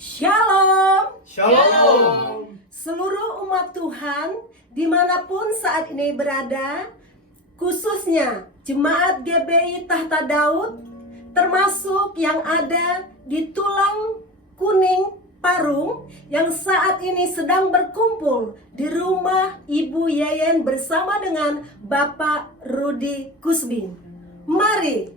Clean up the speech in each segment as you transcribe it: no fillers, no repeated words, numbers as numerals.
Shalom, Shalom. seluruh umat Tuhan dimanapun saat ini berada, khususnya Jemaat GBI Tahta Daud, termasuk yang ada di Tulang Kuning Parung yang saat ini sedang berkumpul di rumah Ibu Yeyen bersama dengan Bapak Rudi Kusbin. Mari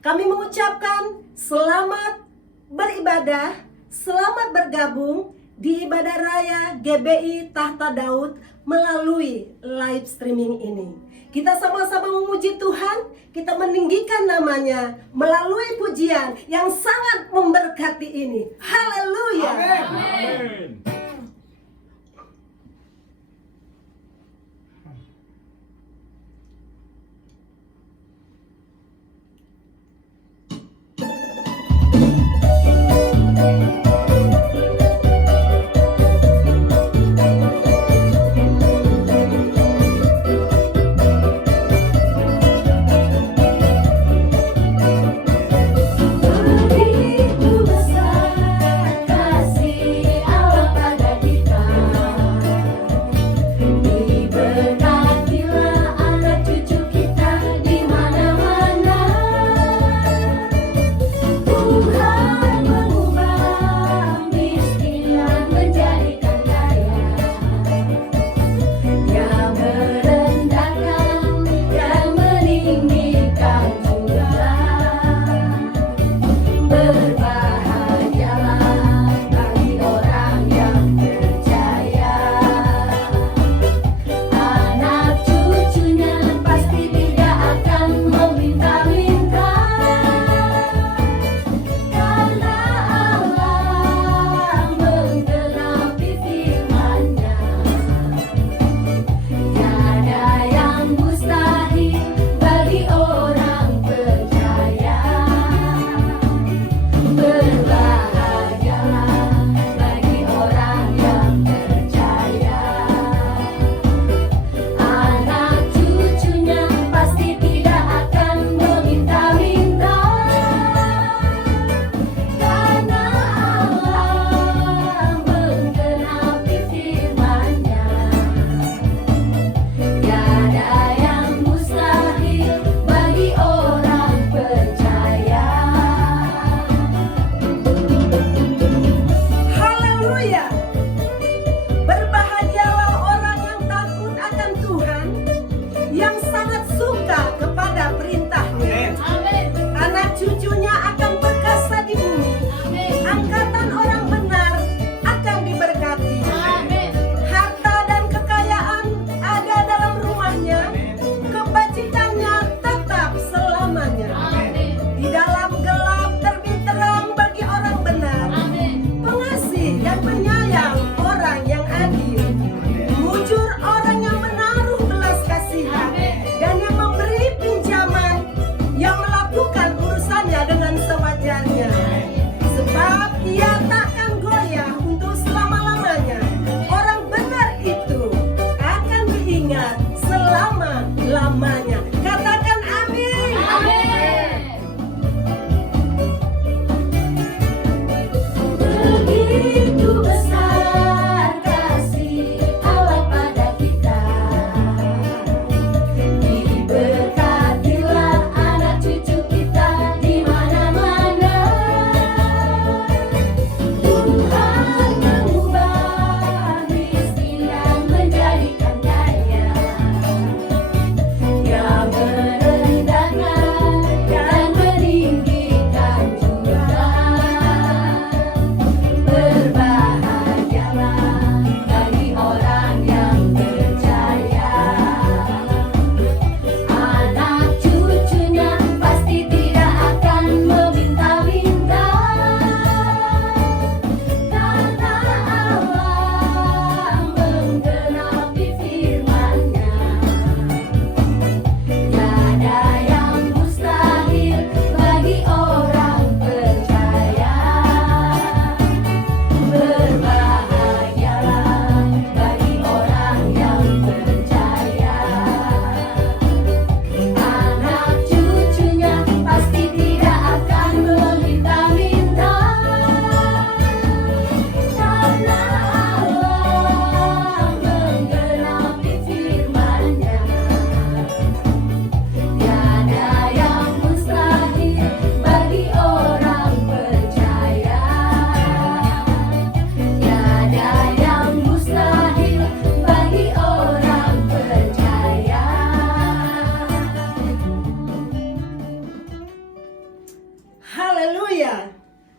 kami mengucapkan selamat beribadah, selamat bergabung di ibadah raya GBI Tahta Daud melalui live streaming ini. Kita sama-sama memuji Tuhan, kita meninggikan namanya melalui pujian yang sangat memberkati ini. Haleluya. Amin. Begitu besar kasih Allah.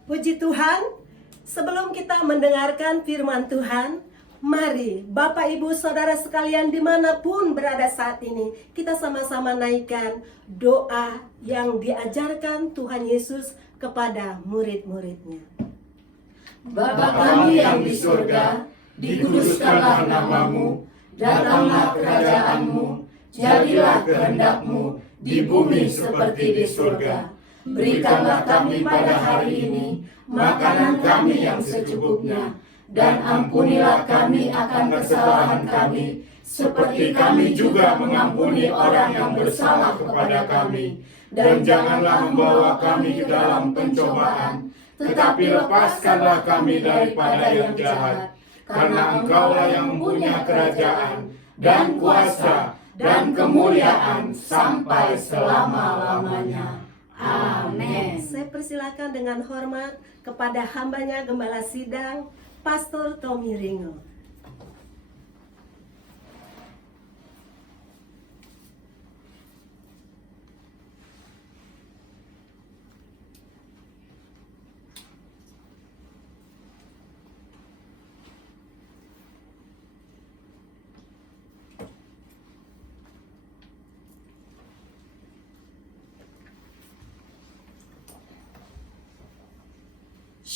Puji Tuhan, sebelum kita mendengarkan firman Tuhan, mari Bapak Ibu Saudara sekalian dimanapun berada saat ini, kita sama-sama naikkan doa yang diajarkan Tuhan Yesus kepada murid-muridnya. Bapa kami yang di surga, dikuduskanlah namamu, datanglah kerajaanmu, jadilah kehendak-Mu di bumi seperti di surga. Berikanlah kami pada hari ini makanan kami yang secukupnya, dan ampunilah kami akan kesalahan kami, seperti kami juga mengampuni orang yang bersalah kepada kami. Dan janganlah membawa kami ke dalam pencobaan, tetapi lepaskanlah kami daripada yang jahat. Karena Engkaulah yang mempunyai kerajaan, dan kuasa, dan kemuliaan sampai selama-lamanya. Amin. Saya persilakan dengan hormat kepada hambanya Gembala Sidang, Pastor Tommy Ringo.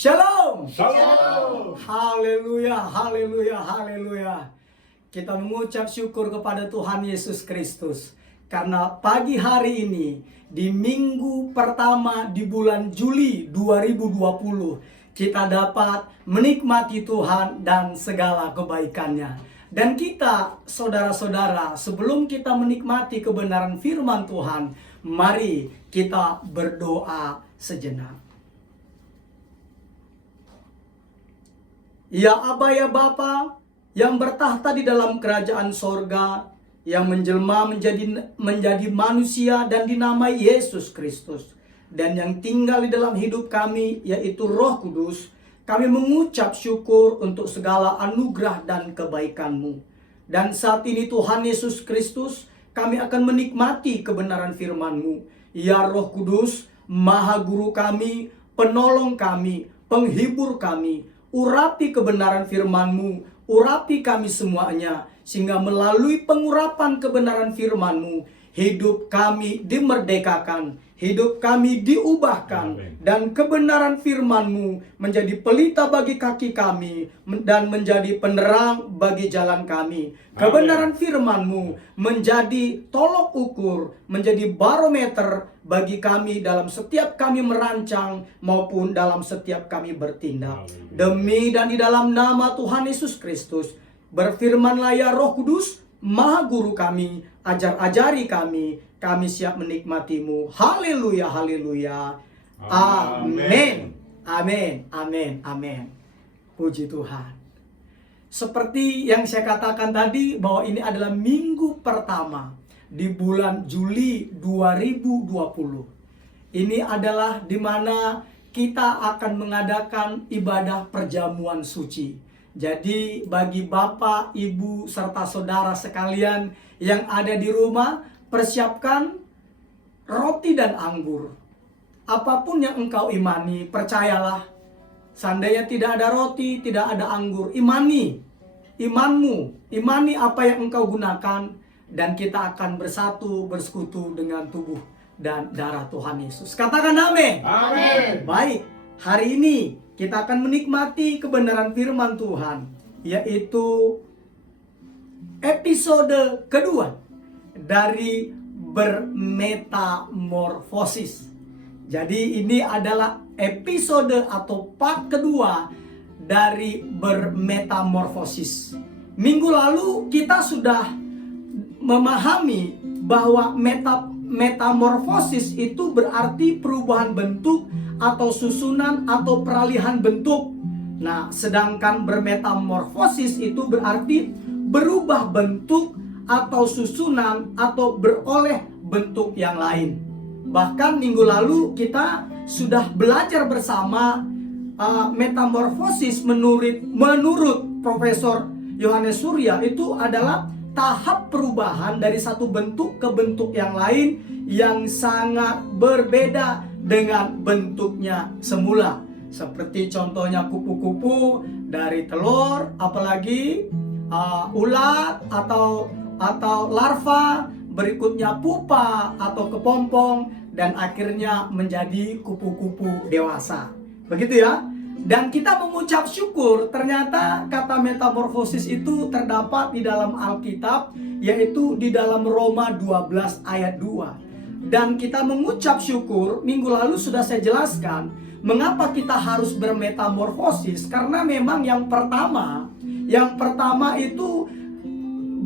Shalom. Shalom. Haleluya, haleluya, haleluya. Kita mengucap syukur kepada Tuhan Yesus Kristus karena pagi hari ini di minggu pertama di bulan Juli 2020 kita dapat menikmati Tuhan dan segala kebaikannya. Dan kita, saudara-saudara, sebelum kita menikmati kebenaran firman Tuhan, mari kita berdoa sejenak. Ya Aba ya Bapa yang bertahta di dalam kerajaan sorga, yang menjelma menjadi manusia dan dinamai Yesus Kristus, dan yang tinggal di dalam hidup kami yaitu Roh Kudus, kami mengucap syukur untuk segala anugerah dan kebaikan-Mu. Dan saat ini Tuhan Yesus Kristus, kami akan menikmati kebenaran firman-Mu. Ya Roh Kudus, Maha Guru kami, penolong kami, penghibur kami, urapi kebenaran firman-Mu, urapi kami semuanya, sehingga melalui pengurapan kebenaran firman-Mu, hidup kami dimerdekakan, hidup kami diubahkan, Amen. dan kebenaran firman-Mu menjadi pelita bagi kaki kami, dan menjadi penerang bagi jalan kami. Kebenaran firman-Mu menjadi tolok ukur, menjadi barometer bagi kami dalam setiap kami merancang maupun dalam setiap kami bertindak. Haleluya. Demi dan di dalam nama Tuhan Yesus Kristus, berfirmanlah ya Roh Kudus, Maha Guru kami, ajar-ajari kami siap menikmati-Mu. Haleluya, haleluya. Amin. Amin, amin, amin. Puji Tuhan. Seperti yang saya katakan tadi, bahwa ini adalah minggu pertama di bulan Juli 2020. Ini adalah di mana kita akan mengadakan ibadah perjamuan suci. Jadi bagi Bapak, Ibu, serta saudara sekalian yang ada di rumah, persiapkan roti dan anggur. Apapun yang engkau imani, percayalah. Seandainya tidak ada roti, tidak ada anggur, imani. Imanmu, imani apa yang engkau gunakan, dan kita akan bersatu, bersekutu dengan tubuh dan darah Tuhan Yesus. Katakan amin. Amin. Baik, hari ini kita akan menikmati kebenaran firman Tuhan, yaitu episode kedua dari bermetamorfosis. Jadi ini adalah episode atau part kedua dari bermetamorfosis. Minggu lalu kita sudah memahami bahwa metamorfosis itu berarti perubahan bentuk atau susunan atau peralihan bentuk. Nah, sedangkan bermetamorfosis itu berarti berubah bentuk atau susunan atau beroleh bentuk yang lain. Bahkan minggu lalu kita sudah belajar bersama metamorfosis menurut Profesor Yohanes Surya itu adalah tahap perubahan dari satu bentuk ke bentuk yang lain yang sangat berbeda dengan bentuknya semula. Seperti contohnya kupu-kupu dari telur, apalagi ulat atau larva, berikutnya pupa atau kepompong, dan akhirnya menjadi kupu-kupu dewasa. Begitu ya. Dan kita mengucap syukur, ternyata kata metamorfosis itu terdapat di dalam Alkitab, yaitu di dalam Roma 12 ayat 2. Dan kita mengucap syukur, minggu lalu sudah saya jelaskan mengapa kita harus bermetamorfosis. Karena memang yang pertama itu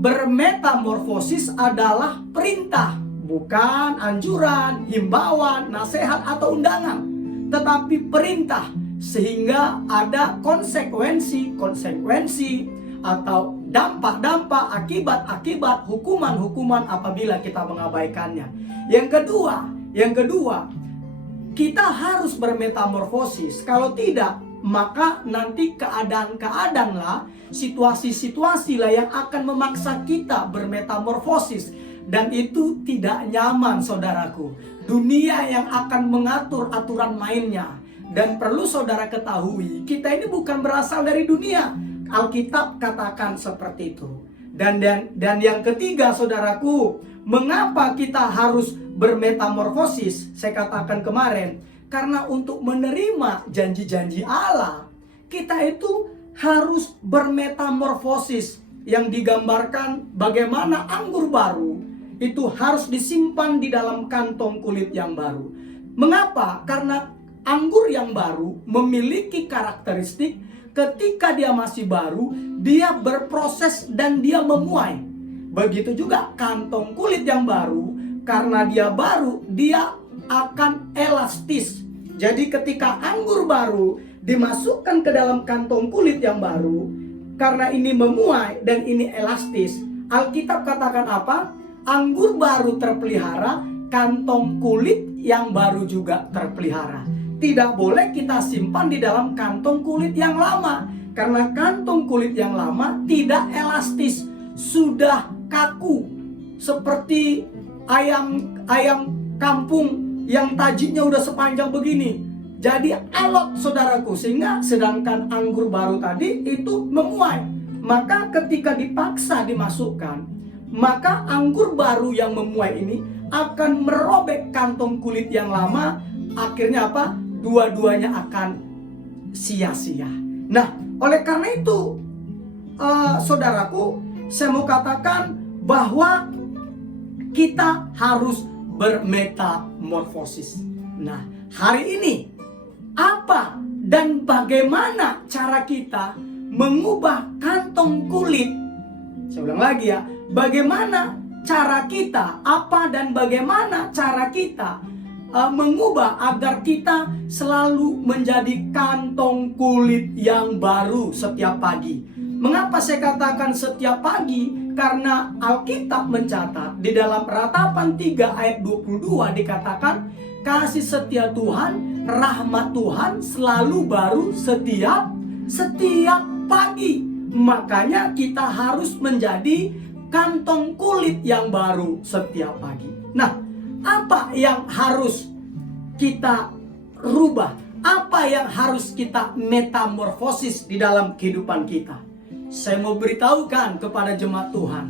bermetamorfosis adalah perintah, bukan anjuran, himbauan, nasihat atau undangan, tetapi perintah, sehingga ada konsekuensi atau dampak-dampak, akibat-akibat, hukuman-hukuman apabila kita mengabaikannya. Yang kedua, kita harus bermetamorfosis. Kalau tidak, maka nanti keadaan lah, situasi-situasi lah yang akan memaksa kita bermetamorfosis. Dan itu tidak nyaman, saudaraku. Dunia yang akan mengatur aturan mainnya. Dan perlu saudara ketahui, kita ini bukan berasal dari dunia. Alkitab katakan seperti itu. Dan yang ketiga, saudaraku, mengapa kita harus bermetamorfosis? Saya katakan kemarin, karena untuk menerima janji-janji Allah, kita itu harus bermetamorfosis, yang digambarkan bagaimana anggur baru itu harus disimpan di dalam kantong kulit yang baru. Mengapa? Karena anggur yang baru memiliki karakteristik ketika dia masih baru, dia berproses dan dia memuai. Begitu juga kantong kulit yang baru, karena dia baru, dia akan elastis. Jadi ketika anggur baru dimasukkan ke dalam kantong kulit yang baru, karena ini memuai dan ini elastis, Alkitab katakan apa? Anggur baru terpelihara, kantong kulit yang baru juga terpelihara. Tidak boleh kita simpan di dalam kantong kulit yang lama, karena kantong kulit yang lama tidak elastis, sudah kaku, seperti ayam kampung yang tajinya udah sepanjang begini. Jadi alot, saudaraku, sehingga sedangkan anggur baru tadi itu memuai. Maka ketika dipaksa dimasukkan, maka anggur baru yang memuai ini akan merobek kantong kulit yang lama. Akhirnya apa? Dua-duanya akan sia-sia. Nah, oleh karena itu, saudaraku, saya mau katakan bahwa kita harus bermetamorfosis. Nah, hari ini apa dan bagaimana cara kita mengubah kantong kulit? Saya ulang lagi ya, bagaimana cara kita, apa dan bagaimana cara kita mengubah agar kita selalu menjadi kantong kulit yang baru setiap pagi. Mengapa saya katakan setiap pagi? Karena Alkitab mencatat di dalam Ratapan 3 ayat 22 dikatakan, kasih setia Tuhan, rahmat Tuhan selalu baru setiap pagi. Makanya kita harus menjadi kantong kulit yang baru setiap pagi. Nah, apa yang harus kita rubah? Apa yang harus kita metamorfosis di dalam kehidupan kita? Saya mau beritahukan kepada jemaat Tuhan,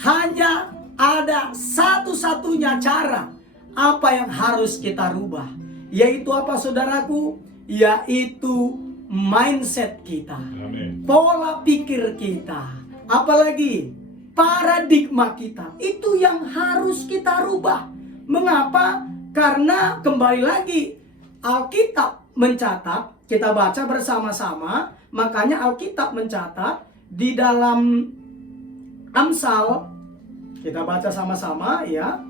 hanya ada satu-satunya cara apa yang harus kita rubah. Yaitu apa, saudaraku? Yaitu mindset kita. Amin. Pola pikir kita. Apalagi paradigma kita. Itu yang harus kita rubah. Mengapa? Karena kembali lagi Alkitab mencatat, kita baca bersama-sama. Makanya Alkitab mencatat di dalam Amsal, kita baca sama-sama ya.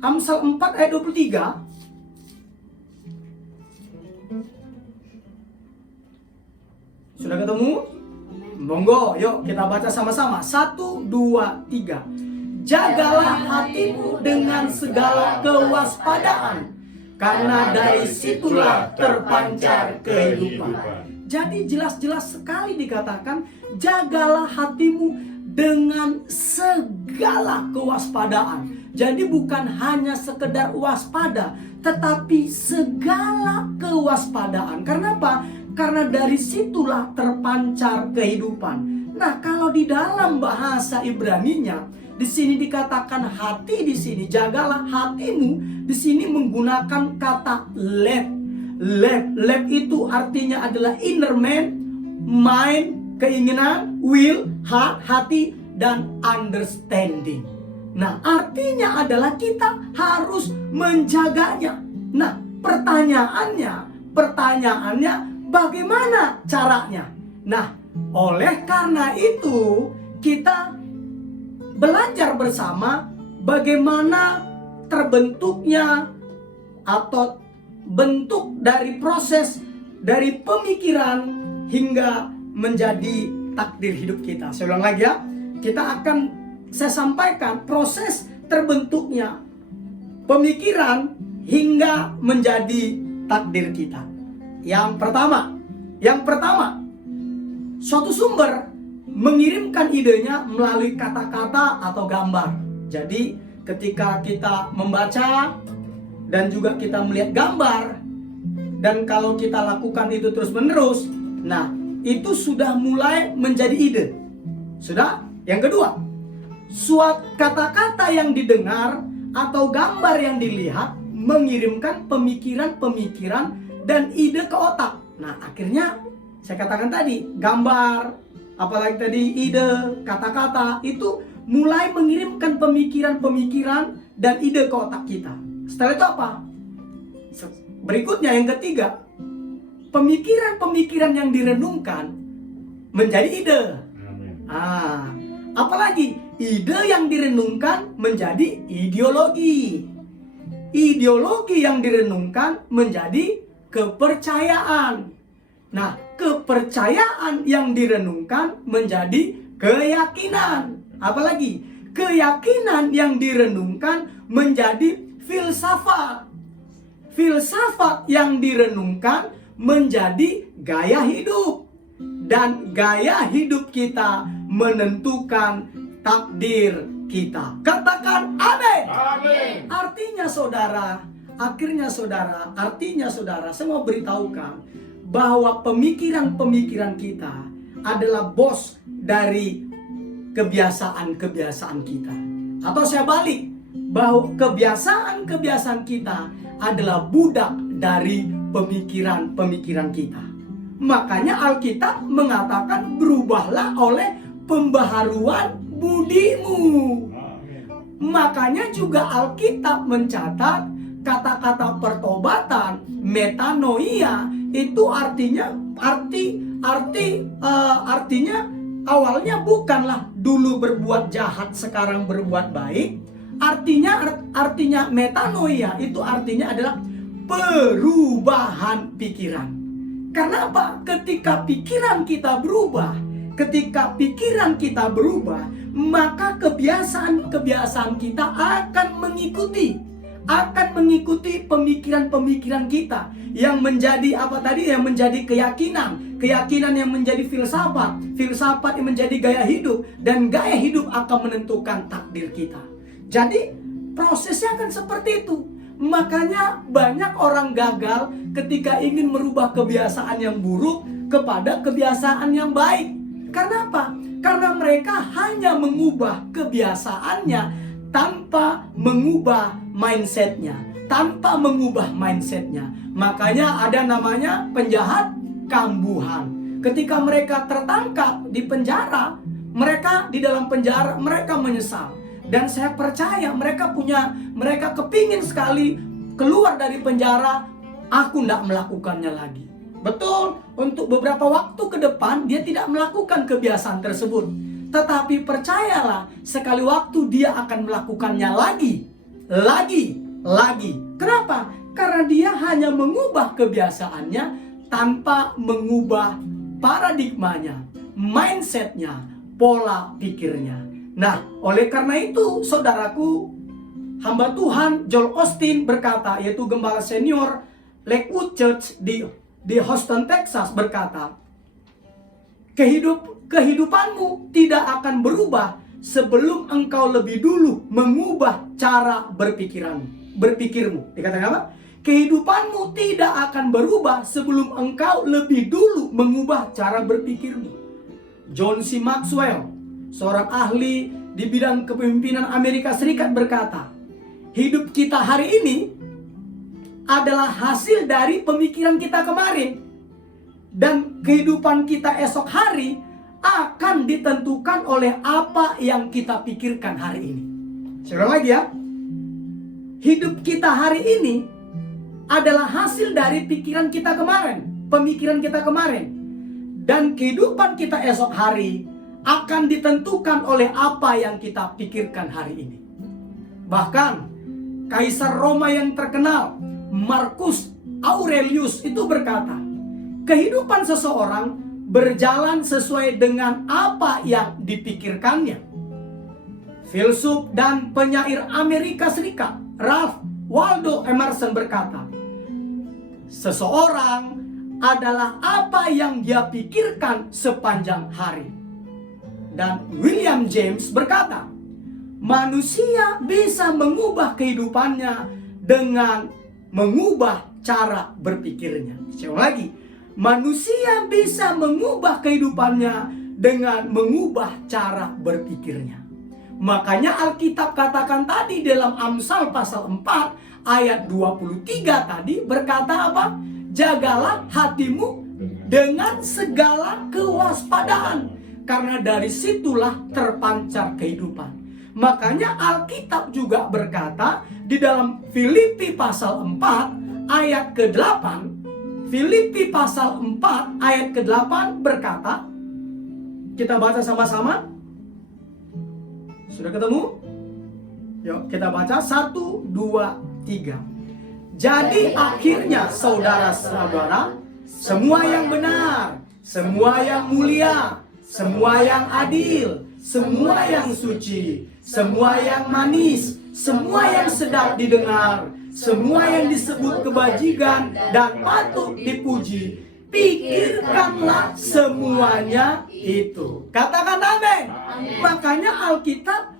Amsal 4 ayat 23. Sudah ketemu? Monggo, yuk kita baca sama-sama. 1, 2, 3. Jagalah hatimu dengan segala kewaspadaan, karena dari situlah terpancar kehidupan. Jadi jelas-jelas sekali dikatakan, jagalah hatimu dengan segala kewaspadaan. Jadi bukan hanya sekedar waspada, tetapi segala kewaspadaan. Karena apa? Karena dari situlah terpancar kehidupan. Nah, kalau di dalam bahasa Ibraninya, di sini dikatakan hati di sini, jagalah hatimu. Di sini menggunakan kata lev. Lev itu artinya adalah inner man, mind, keinginan, will, heart, hati, dan understanding. Nah, artinya adalah kita harus menjaganya. Nah, pertanyaannya bagaimana caranya? Nah, oleh karena itu kita belajar bersama bagaimana terbentuknya atau bentuk dari proses dari pemikiran hingga menjadi takdir hidup kita. Saya ulang lagi ya. Saya sampaikan proses terbentuknya pemikiran hingga menjadi takdir kita. Yang pertama, suatu sumber mengirimkan idenya melalui kata-kata atau gambar. Jadi ketika kita membaca dan juga kita melihat gambar, dan kalau kita lakukan itu terus-menerus, nah itu sudah mulai menjadi ide. Sudah? Yang kedua, suatu kata-kata yang didengar atau gambar yang dilihat mengirimkan pemikiran-pemikiran dan ide ke otak. Nah, akhirnya saya katakan tadi, gambar, apalagi tadi ide, kata-kata itu mulai mengirimkan pemikiran-pemikiran dan ide ke otak kita. Setelah itu apa? Berikutnya yang ketiga, pemikiran-pemikiran yang direnungkan menjadi ide. Apalagi ide yang direnungkan menjadi ideologi. Ideologi yang direnungkan menjadi kepercayaan. Nah, kepercayaan yang direnungkan menjadi keyakinan. Apalagi keyakinan yang direnungkan menjadi filsafat. Filsafat yang direnungkan menjadi gaya hidup. Dan gaya hidup kita menentukan takdir kita. Katakan amin. Amin. Artinya saudara, saya mau beritahukan bahwa pemikiran-pemikiran kita adalah bos dari kebiasaan-kebiasaan kita. Atau saya balik, bahwa kebiasaan-kebiasaan kita adalah budak dari pemikiran-pemikiran kita. Makanya Alkitab mengatakan berubahlah oleh pembaharuan budimu. Makanya juga Alkitab mencatat kata-kata pertobatan, metanoia, itu artinya awalnya bukanlah dulu berbuat jahat sekarang berbuat baik. Artinya metanoia itu artinya adalah perubahan pikiran. Karena apa? Ketika pikiran kita berubah, maka kebiasaan-kebiasaan kita akan mengikuti pemikiran-pemikiran kita yang menjadi apa tadi? Yang menjadi keyakinan yang menjadi filsafat yang menjadi gaya hidup, dan gaya hidup akan menentukan takdir kita. Jadi prosesnya akan seperti itu. Makanya banyak orang gagal ketika ingin merubah kebiasaan yang buruk kepada kebiasaan yang baik. Karena apa? Karena mereka hanya mengubah kebiasaannya tanpa mengubah mindsetnya. Makanya ada namanya penjahat kambuhan. Ketika mereka tertangkap di penjara, mereka di dalam penjara, mereka menyesal. Dan saya percaya mereka kepingin sekali keluar dari penjara. Aku tidak melakukannya lagi. Betul, untuk beberapa waktu ke depan dia tidak melakukan kebiasaan tersebut. Tetapi percayalah, sekali waktu dia akan melakukannya lagi. Kenapa? Karena dia hanya mengubah kebiasaannya tanpa mengubah paradigmanya, mindsetnya, pola pikirnya. Nah, oleh karena itu, saudaraku, hamba Tuhan Joel Osteen berkata, yaitu gembala senior Lakewood Church di Houston, Texas, berkata, kehidupanmu tidak akan berubah sebelum engkau lebih dulu mengubah cara berpikirmu. Dikatakan apa? Kehidupanmu tidak akan berubah sebelum engkau lebih dulu mengubah cara berpikirmu. John C. Maxwell, seorang ahli di bidang kepemimpinan Amerika Serikat berkata, hidup kita hari ini adalah hasil dari pemikiran kita kemarin. Dan kehidupan kita esok hari akan ditentukan oleh apa yang kita pikirkan hari ini. Saya ulang lagi ya. Hidup kita hari ini adalah hasil dari pikiran kita kemarin, pemikiran kita kemarin. Dan kehidupan kita esok hari akan ditentukan oleh apa yang kita pikirkan hari ini. Bahkan Kaisar Roma yang terkenal, Marcus Aurelius, itu berkata, kehidupan seseorang berjalan sesuai dengan apa yang dipikirkannya. Filsuf dan penyair Amerika Serikat, Ralph Waldo Emerson berkata, seseorang adalah apa yang dia pikirkan sepanjang hari. Dan William James berkata, manusia bisa mengubah kehidupannya dengan mengubah cara berpikirnya. Sekali lagi, manusia bisa mengubah kehidupannya dengan mengubah cara berpikirnya. Makanya Alkitab katakan tadi dalam Amsal pasal 4 ayat 23 tadi berkata apa? Jagalah hatimu dengan segala kewaspadaan, karena dari situlah terpancar kehidupan. Makanya Alkitab juga berkata di dalam Filipi pasal 4 ayat ke-8, Filipi pasal 4 ayat ke-8 berkata, kita baca sama-sama. Sudah ketemu? Yuk kita baca 1, 2, 3. Jadi akhirnya saudara-saudara, semua yang benar, semua yang mulia, semua yang adil, semua yang suci, semua yang manis, semua yang sedap didengar, semua yang disebut kebajikan dan patut dipuji, pikirkanlah semuanya itu. Katakan amin. Makanya Alkitab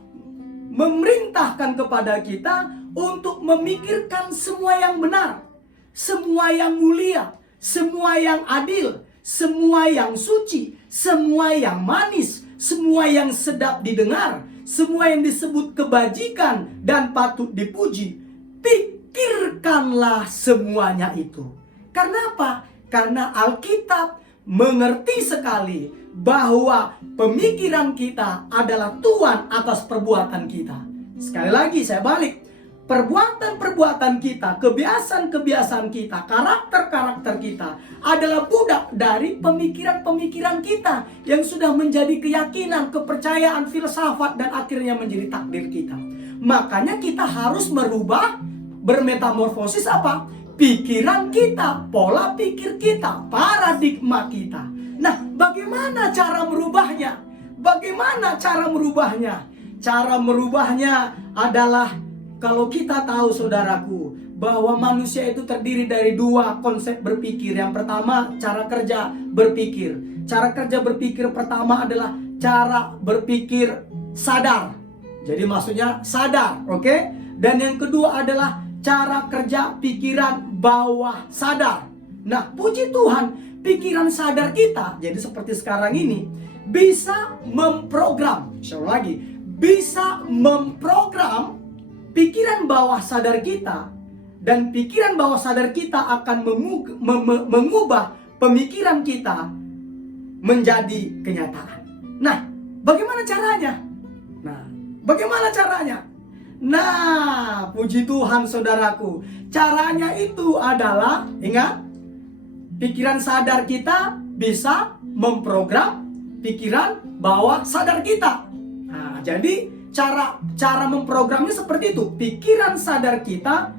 memerintahkan kepada kita untuk memikirkan semua yang benar, semua yang mulia, semua yang adil, semua yang suci, semua yang manis, semua yang sedap didengar, semua yang disebut kebajikan dan patut dipuji. Pikirkanlah semuanya itu. Karena apa? Karena Alkitab mengerti sekali bahwa pemikiran kita adalah tuan atas perbuatan kita. Sekali lagi saya balik. Perbuatan-perbuatan kita, kebiasaan-kebiasaan kita, karakter-karakter kita adalah budak dari pemikiran-pemikiran kita yang sudah menjadi keyakinan, kepercayaan, filsafat, dan akhirnya menjadi takdir kita. Makanya kita harus merubah, bermetamorfosis apa? Pikiran kita, pola pikir kita, paradigma kita. Nah, bagaimana cara merubahnya? Bagaimana cara merubahnya? Cara merubahnya adalah, kalau kita tahu saudaraku, bahwa manusia itu terdiri dari dua konsep berpikir. Yang pertama, cara kerja berpikir. Cara kerja berpikir pertama adalah cara berpikir sadar. Jadi maksudnya sadar, oke? Dan yang kedua adalah cara kerja pikiran bawah sadar. Nah, puji Tuhan, pikiran sadar kita, jadi seperti sekarang ini, bisa memprogram. Sekali lagi, bisa memprogram pikiran bawah sadar kita, dan pikiran bawah sadar kita akan mengubah pemikiran kita menjadi kenyataan. Nah, bagaimana caranya? Nah, puji Tuhan saudaraku, caranya itu adalah, ingat, pikiran sadar kita bisa memprogram pikiran bawah sadar kita. Nah, jadi Cara memprogramnya seperti itu. Pikiran sadar kita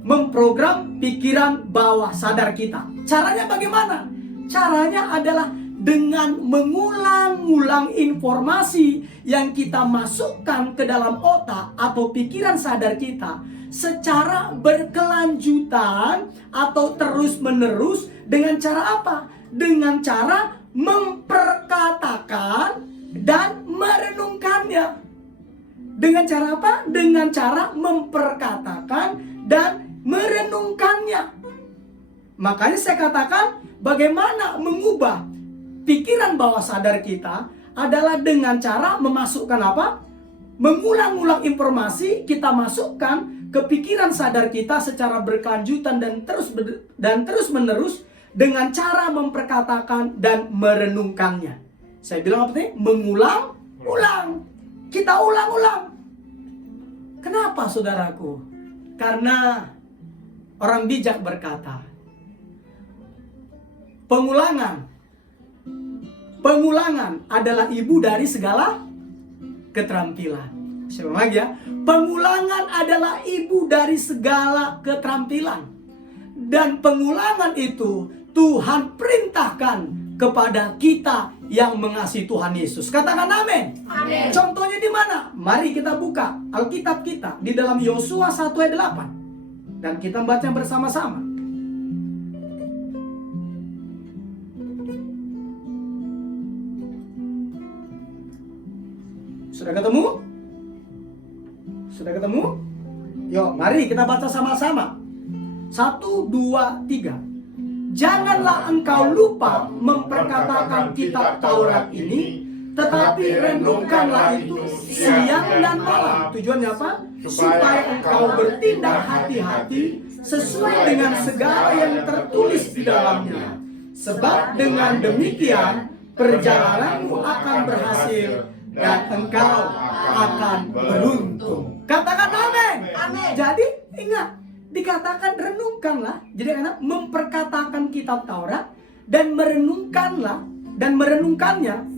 memprogram pikiran bawah sadar kita. Caranya bagaimana? Caranya adalah dengan mengulang-ulang informasi yang kita masukkan ke dalam otak atau pikiran sadar kita secara berkelanjutan atau terus-menerus. Dengan cara apa? Dengan cara memperkatakan dan merenungkannya. Dengan cara apa? Dengan cara memperkatakan dan merenungkannya. Makanya saya katakan bagaimana mengubah pikiran bawah sadar kita adalah dengan cara memasukkan apa? Mengulang-ulang informasi kita masukkan ke pikiran sadar kita secara berkelanjutan dan terus menerus dengan cara memperkatakan dan merenungkannya. Saya bilang apa tadi? Mengulang-ulang. Kita ulang-ulang. Kenapa saudaraku? Karena orang bijak berkata, pengulangan adalah ibu dari segala keterampilan. Saya ulang lagi ya. Pengulangan adalah ibu dari segala keterampilan. Dan pengulangan itu Tuhan perintahkan kepada kita yang mengasihi Tuhan Yesus. Katakan amin. Amin. Contohnya di mana? Mari kita buka Alkitab kita di dalam Yosua 1 ayat 8. Dan kita baca bersama-sama. Sudah ketemu? Sudah ketemu? Yuk, mari kita baca sama-sama. 1, 2, 3. Janganlah engkau lupa memperkatakan kitab Taurat ini, tetapi renungkanlah itu siang dan malam. Tujuannya apa? Supaya engkau bertindak hati-hati sesuai dengan segala yang tertulis di dalamnya. Sebab dengan demikian perjalananmu akan berhasil dan engkau akan beruntung. Katakan amin. Amin. Jadi ingat, dikatakan renungkanlah. Jadi karena memperkatakan kitab Taurat dan merenungkannya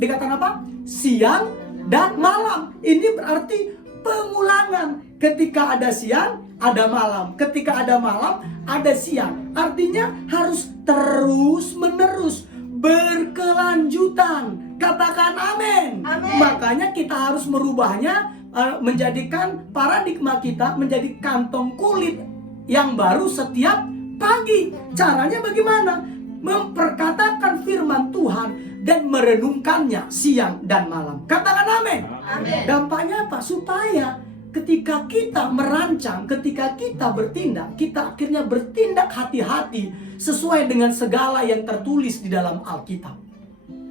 dikatakan apa? Siang dan malam. Ini berarti pengulangan. Ketika ada siang, ada malam. Ketika ada malam, ada siang. Artinya harus terus menerus, berkelanjutan. Katakan amin. Amin. Makanya kita harus merubahnya, menjadikan paradigma kita menjadi kantong kulit yang baru setiap pagi. Caranya bagaimana? Memperkatakan firman Tuhan dan merenungkannya siang dan malam. Katakan amin. Amin. Dampaknya apa? Supaya ketika kita merancang, ketika kita bertindak, kita akhirnya bertindak hati-hati sesuai dengan segala yang tertulis di dalam Alkitab.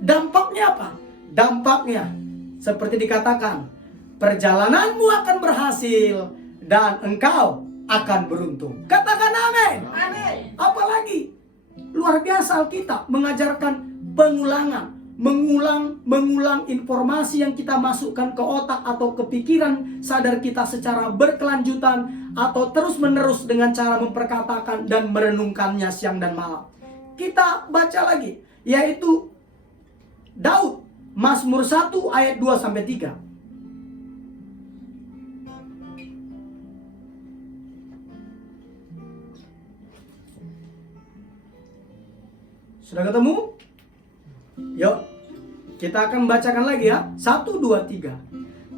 Dampaknya apa? Dampaknya seperti dikatakan, perjalananmu akan berhasil dan engkau akan beruntung. Katakan amin. Amin. Apalagi luar biasa Alkitab mengajarkan pengulangan, mengulang informasi yang kita masukkan ke otak atau ke pikiran sadar kita secara berkelanjutan atau terus-menerus dengan cara memperkatakan dan merenungkannya siang dan malam. Kita baca lagi, yaitu Daud, Mazmur 1 ayat 2 sampai 3. Sudah ketemu? Yuk, kita akan bacakan lagi ya. 1, 2, 3.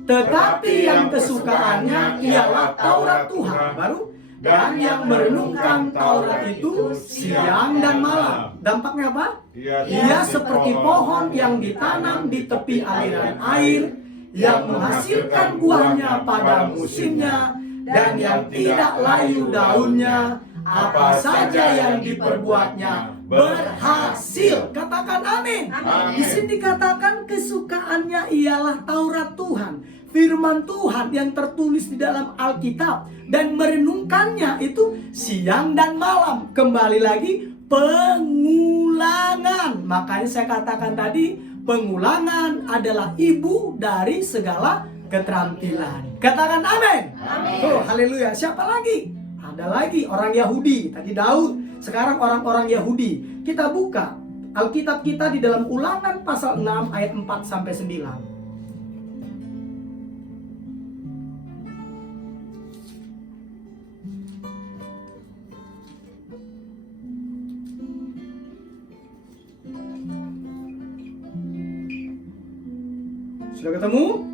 Tetapi yang kesukaannya ialah Taurat Tuhan. Baru, dan yang merenungkan Taurat itu siang dan malam. Dampaknya apa? Ia seperti pohon yang ditanam di tepi aliran air, yang menghasilkan buahnya pada musimnya, dan yang tidak layu daunnya. Apa saja yang diperbuatnya berhasil. Katakan amin. Di sini dikatakan kesukaannya ialah Taurat Tuhan, firman Tuhan yang tertulis di dalam Alkitab, dan merenungkannya itu siang dan malam. Kembali lagi, pengulangan. Makanya saya katakan tadi, pengulangan adalah ibu dari segala keterampilan. Katakan amin. Oh, haleluya. Siapa lagi? Ada lagi orang Yahudi. Tadi Daud, sekarang orang-orang Yahudi. Kita buka Alkitab kita di dalam Ulangan pasal 6 ayat 4 sampai 9. Sudah ketemu?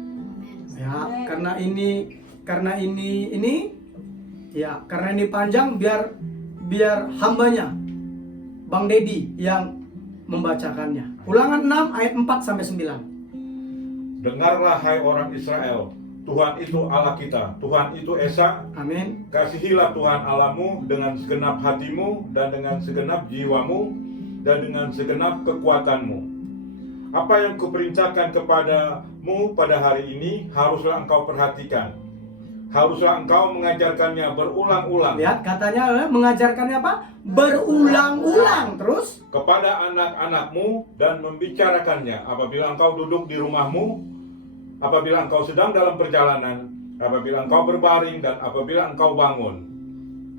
Ya, karena ini panjang, biar hambanya Bang Dedi yang membacakannya. Ulangan 6 ayat 4 sampai 9. Dengarlah hai orang Israel, Tuhan itu Allah kita, Tuhan itu Esa. Amin. Kasihilah Tuhan Allahmu dengan segenap hatimu dan dengan segenap jiwamu dan dengan segenap kekuatanmu. Apa yang kuperintahkan kepadamu pada hari ini haruslah engkau perhatikan. Haruslah engkau mengajarkannya berulang-ulang Lihat katanya adalah mengajarkannya apa? Berulang-ulang. Terus kepada anak-anakmu dan membicarakannya apabila engkau duduk di rumahmu, apabila engkau sedang dalam perjalanan, apabila engkau berbaring, dan apabila engkau bangun.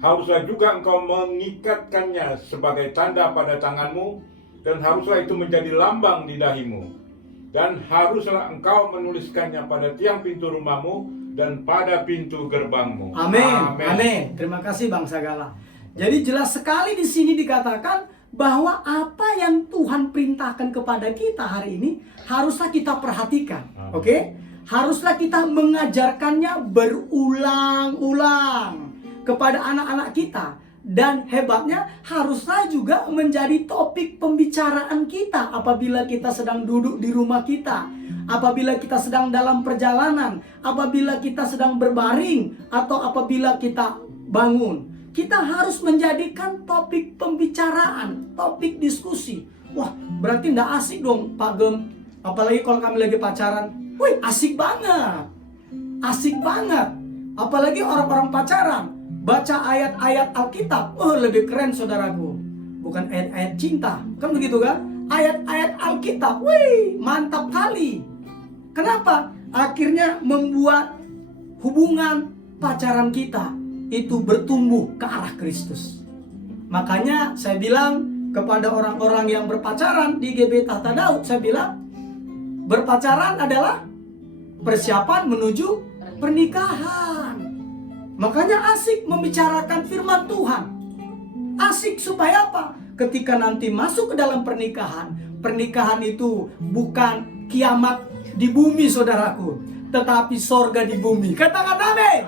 Haruslah juga engkau mengikatkannya sebagai tanda pada tanganmu, dan haruslah itu menjadi lambang di dahimu. Dan haruslah engkau menuliskannya pada tiang pintu rumahmu dan pada pintu gerbangmu. amin. Amin. Terima kasih Bang Sagala. Jadi jelas sekali di sini dikatakan bahwa apa yang Tuhan perintahkan kepada kita hari ini haruslah kita perhatikan. Amin. Oke? Haruslah kita mengajarkannya berulang-ulang kepada anak-anak kita. Dan hebatnya haruslah juga menjadi topik pembicaraan kita apabila kita sedang duduk di rumah kita, apabila kita sedang dalam perjalanan, apabila kita sedang berbaring, atau apabila kita bangun. Kita harus menjadikan topik pembicaraan, topik diskusi. Wah, berarti nggak asik dong Pak Gem. Apalagi kalau kami lagi pacaran. Wih, asik banget. Asik banget. Apalagi orang-orang pacaran. Baca ayat-ayat Alkitab, lebih keren saudaraku. Bukan ayat-ayat cinta, kan begitu kan? Ayat-ayat Alkitab, wih, mantap kali. Kenapa? Akhirnya membuat hubungan pacaran kita itu bertumbuh ke arah Kristus. Makanya saya bilang kepada orang-orang yang berpacaran di GB Tahta Daud, saya bilang berpacaran adalah persiapan menuju pernikahan. Makanya asik membicarakan firman Tuhan. Asik supaya apa? Ketika nanti masuk ke dalam pernikahan, pernikahan itu bukan kiamat di bumi saudaraku, tetapi sorga di bumi. Katakan amin.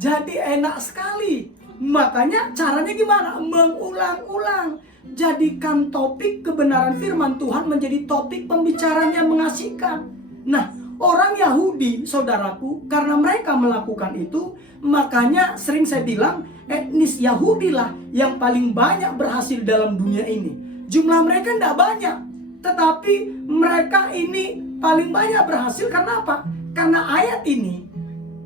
Jadi enak sekali. Makanya caranya gimana? Mengulang-ulang. Jadikan topik kebenaran firman Tuhan menjadi topik pembicaraan yang mengasihkan. Nah, orang Yahudi, saudaraku, karena mereka melakukan itu, makanya sering saya bilang etnis Yahudi lah yang paling banyak berhasil dalam dunia ini. Jumlah mereka tidak banyak, tetapi mereka ini paling banyak berhasil karena apa? Karena ayat ini,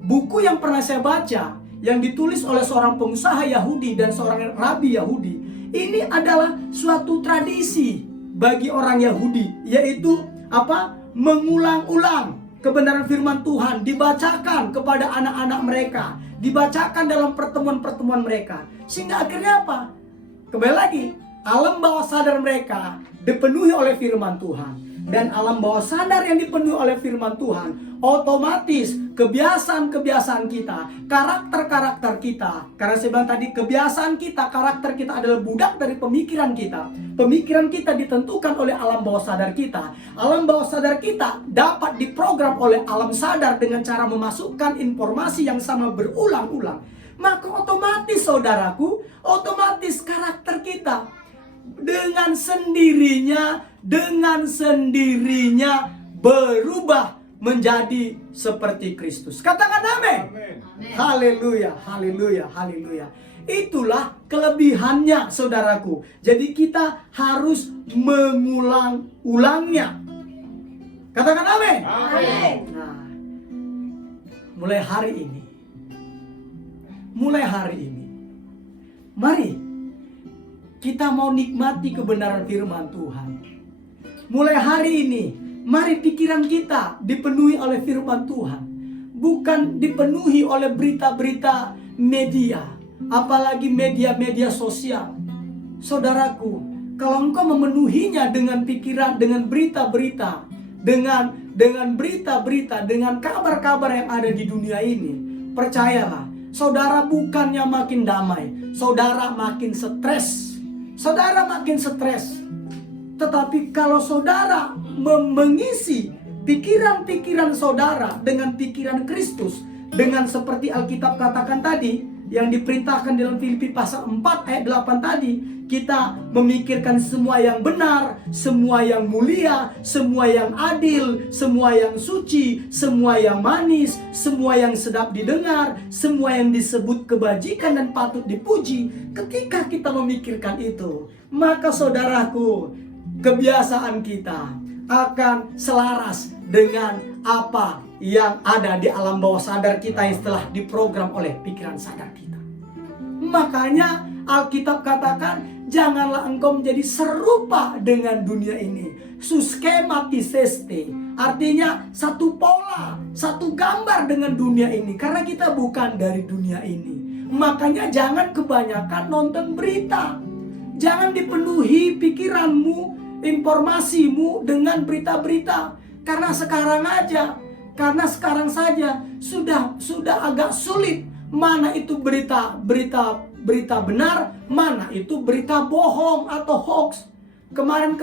buku yang pernah saya baca, yang ditulis oleh seorang pengusaha Yahudi dan seorang rabi Yahudi, ini adalah suatu tradisi bagi orang Yahudi, yaitu apa? Mengulang-ulang kebenaran firman Tuhan, dibacakan kepada anak-anak mereka, dibacakan dalam pertemuan-pertemuan mereka. Sehingga akhirnya apa? Kembali lagi, alam bawah sadar mereka dipenuhi oleh firman Tuhan. Dan alam bawah sadar yang dipenuhi oleh firman Tuhan, otomatis kebiasaan-kebiasaan kita, karakter-karakter kita. Karena saya bilang tadi, kebiasaan kita, karakter kita adalah budak dari pemikiran kita. Pemikiran kita ditentukan oleh alam bawah sadar kita. Alam bawah sadar kita dapat diprogram oleh alam sadar dengan cara memasukkan informasi yang sama berulang-ulang. Maka otomatis saudaraku, otomatis karakter kita dengan sendirinya berubah menjadi seperti Kristus. Katakan amin. Haleluya, haleluya, haleluya. Itulah kelebihannya saudaraku. Jadi kita harus mengulang-ulangnya. Katakan amin. Nah, mulai hari ini, mari kita mau nikmati kebenaran firman Tuhan. Mulai hari ini, mari pikiran kita dipenuhi oleh firman Tuhan. Bukan dipenuhi oleh berita-berita media, apalagi media-media sosial. Saudaraku, kalau engkau memenuhinya dengan pikiran, dengan berita-berita, dengan berita-berita, dengan kabar-kabar yang ada di dunia ini, percayalah, saudara bukannya makin damai, saudara makin stres. Saudara makin stres. Tetapi kalau saudara mengisi pikiran-pikiran saudara dengan pikiran Kristus, dengan seperti Alkitab katakan tadi, yang diperintahkan dalam Filipi pasal 4 ayat 8 tadi, kita memikirkan semua yang benar, semua yang mulia, semua yang adil, semua yang suci, semua yang manis, semua yang sedap didengar, semua yang disebut kebajikan dan patut dipuji. Ketika kita memikirkan itu, maka saudaraku, kebiasaan kita akan selaras dengan apa yang ada di alam bawah sadar kita yang telah diprogram oleh pikiran sadar kita. Makanya Alkitab katakan, janganlah engkau menjadi serupa dengan dunia ini. Suskematiseste, artinya satu pola, satu gambar dengan dunia ini. Karena kita bukan dari dunia ini. Makanya jangan kebanyakan nonton berita. Jangan dipenuhi pikiranmu, informasimu dengan berita-berita. Karena sekarang saja sudah agak sulit mana itu berita benar, mana itu berita bohong atau hoax. Kemarin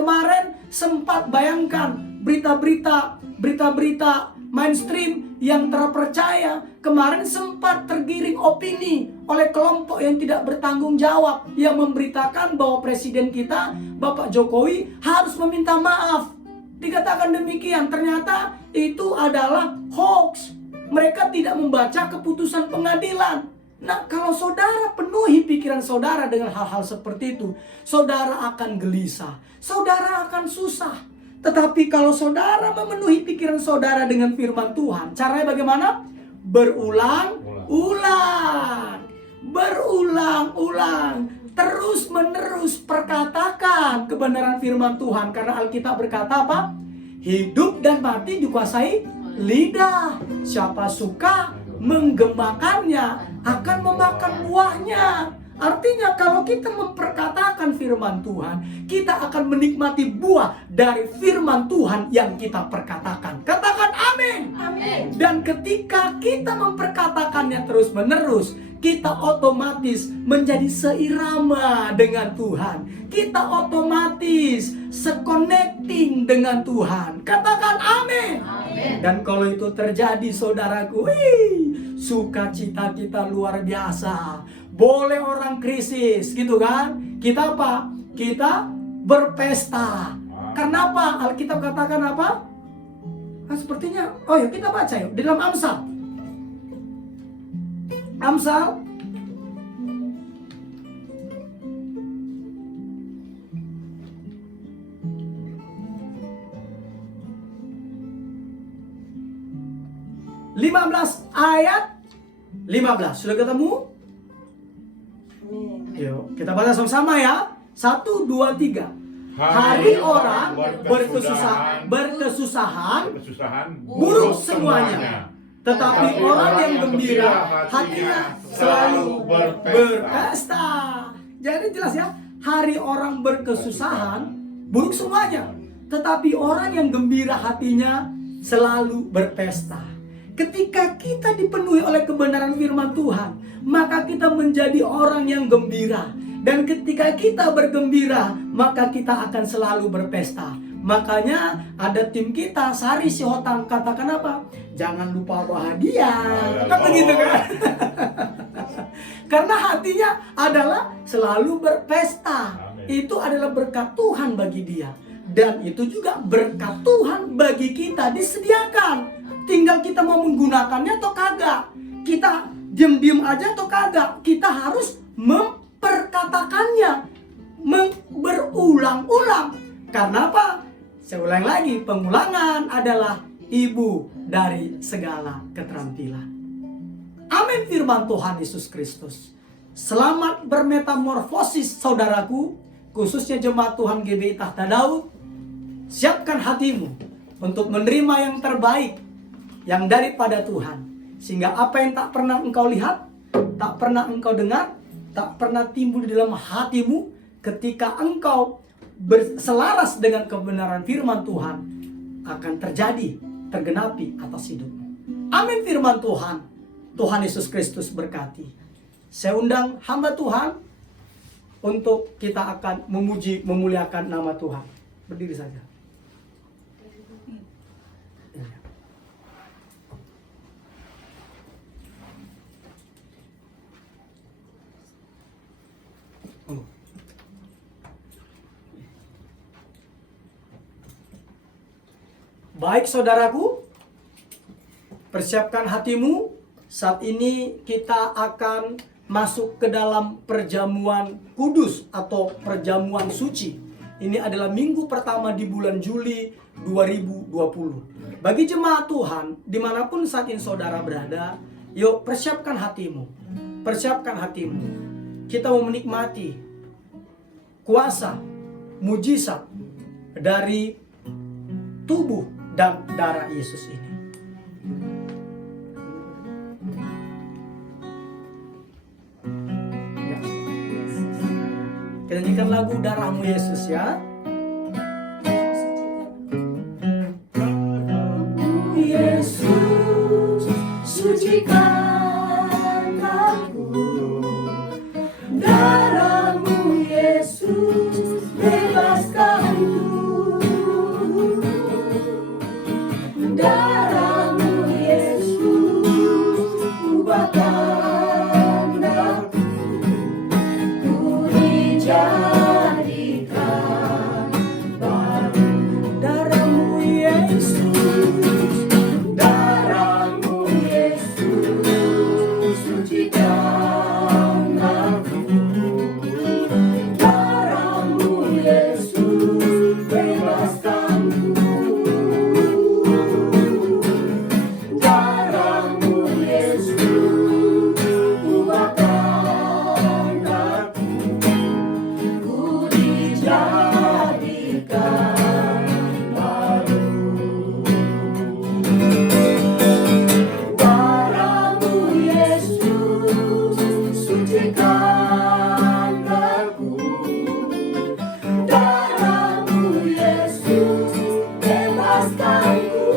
sempat bayangkan berita-berita mainstream yang terpercaya. Kemarin sempat tergiring opini oleh kelompok yang tidak bertanggung jawab yang memberitakan bahwa presiden kita, Bapak Jokowi, harus meminta maaf. Dikatakan demikian, ternyata itu adalah hoax. Mereka tidak membaca keputusan pengadilan. Nah, kalau saudara penuhi pikiran saudara dengan hal-hal seperti itu, saudara akan gelisah, saudara akan susah. Tetapi kalau saudara memenuhi pikiran saudara dengan firman Tuhan, caranya bagaimana? Berulang-ulang, terus-menerus perkatakan kebenaran firman Tuhan. Karena Alkitab berkata apa? Hidup dan mati dikuasai lidah. Siapa suka menggemakannya akan memakan buahnya. Artinya kalau kita memperkatakan firman Tuhan, kita akan menikmati buah dari firman Tuhan yang kita perkatakan. Katakan amin. Amin. Dan ketika kita memperkatakannya terus-menerus, kita otomatis menjadi seirama dengan Tuhan. Kita otomatis se-connecting dengan Tuhan. Katakan amin. Amin. Dan kalau itu terjadi, saudaraku, sukacita kita luar biasa. Boleh orang krisis, gitu kan? Kita apa? Kita berpesta. Kenapa? Alkitab katakan apa? Nah, sepertinya, oh ya kita baca yuk di dalam Amsal. Amsal 15 ayat 15. Sudah ketemu? Amin. Yuk, kita baca sama-sama ya. 1, 2, 3. Hari orang berkesusahan buruk semuanya. Tetapi orang yang gembira hatinya selalu berpesta. Jadi jelas ya, hari orang berkesusahan buruk semuanya. Tetapi orang yang gembira hatinya selalu berpesta. Ketika kita dipenuhi oleh kebenaran firman Tuhan, maka kita menjadi orang yang gembira. Dan ketika kita bergembira, maka kita akan selalu berpesta. Makanya ada tim kita, Sari Sihotang, katakan apa? Jangan lupa bahagia. Kan begitu kan? Karena hatinya adalah selalu berpesta. Itu adalah berkat Tuhan bagi dia. Dan itu juga berkat Tuhan bagi kita disediakan. Tinggal kita mau menggunakannya atau kagak. Kita diam-diam aja atau kagak. Kita harus memperkatakannya, berulang-ulang. Karena apa? Saya ulang lagi, pengulangan adalah ibu dari segala keterampilan. Amin firman Tuhan Yesus Kristus. Selamat bermetamorfosis saudaraku, khususnya jemaat Tuhan GBI Tahta Daud. Siapkan hatimu untuk menerima yang terbaik yang daripada Tuhan. Sehingga apa yang tak pernah engkau lihat, tak pernah engkau dengar, tak pernah timbul di dalam hatimu, ketika engkau berselaras dengan kebenaran firman Tuhan, akan terjadi, tergenapi atas hidupmu. Amin firman Tuhan. Tuhan Yesus Kristus berkati. Saya undang hamba Tuhan untuk kita akan memuji, memuliakan nama Tuhan. Berdiri saja. Baik saudaraku, persiapkan hatimu. Saat ini kita akan masuk ke dalam perjamuan kudus atau perjamuan suci. Ini adalah minggu pertama di bulan Juli 2020. Bagi jemaat Tuhan, dimanapun saat ini saudara berada, yuk persiapkan hatimu. Persiapkan hatimu. Kita mau menikmati kuasa, mujizat dari tubuh dan darah Yesus ini. Ya. Kita nyanyikan lagu Darahmu Yesus ya. Yesus, sucikan aku. Darahmu Yesus, bebaskanku. Darahmu Yesus, ubahkan aku. Ku dijadikan baru. Darahmu Yesus, Darahmu Yesus, sucikan aku. Darahmu Yesus, bebaskanku. Darahmu Yesus, ubahkan aku. Ku dijadikan baru. Darahmu Yesus, sucikan aku. Darahmu Yesus, bebaskanku.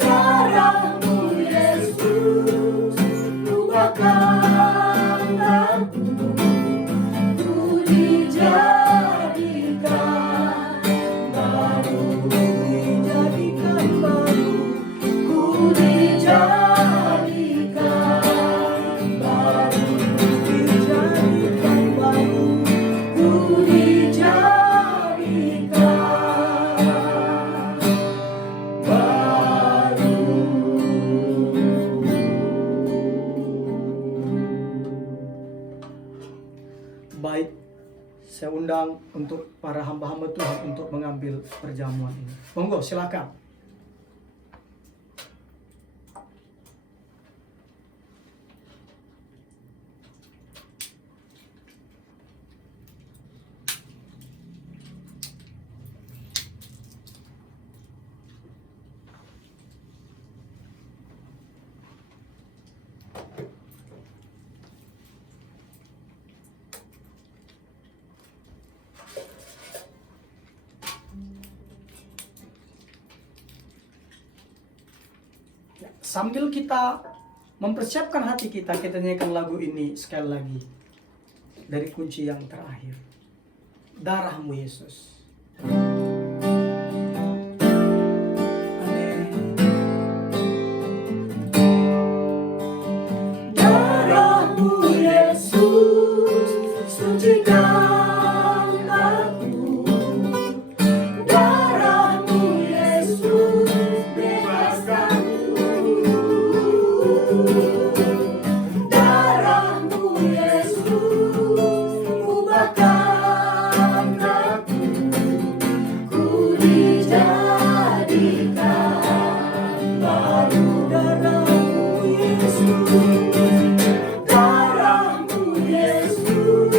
Darahmu Yesus, ubahkan aku. Ku dijadikan baru. Dijadikan baru. Ku dijadikan baru. Dijadikan baru. Ku dijadikan baru. baik, saya undang untuk para hamba-hamba Tuhan untuk mengambil perjamuan ini. Monggo, silakan. Sambil kita mempersiapkan hati kita, kita nyanyikan lagu ini sekali lagi. Dari kunci yang terakhir. Darahmu Yesus. Darahmu Yesus, sucikan aku. Darahmu Yesus, bebaskanku. Darahmu Yesus, ubahkan aku. Ku dijadikan baru. Darahmu Yesus, darahmu Yesus,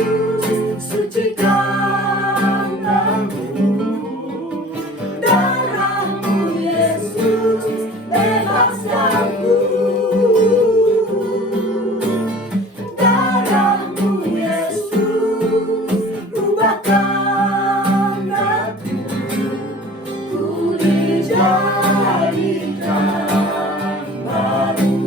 sucikan aku. Darahmu Yesus, bebaskanku. Darahmu Yesus, ubahkan aku. Ku dijadikan baru.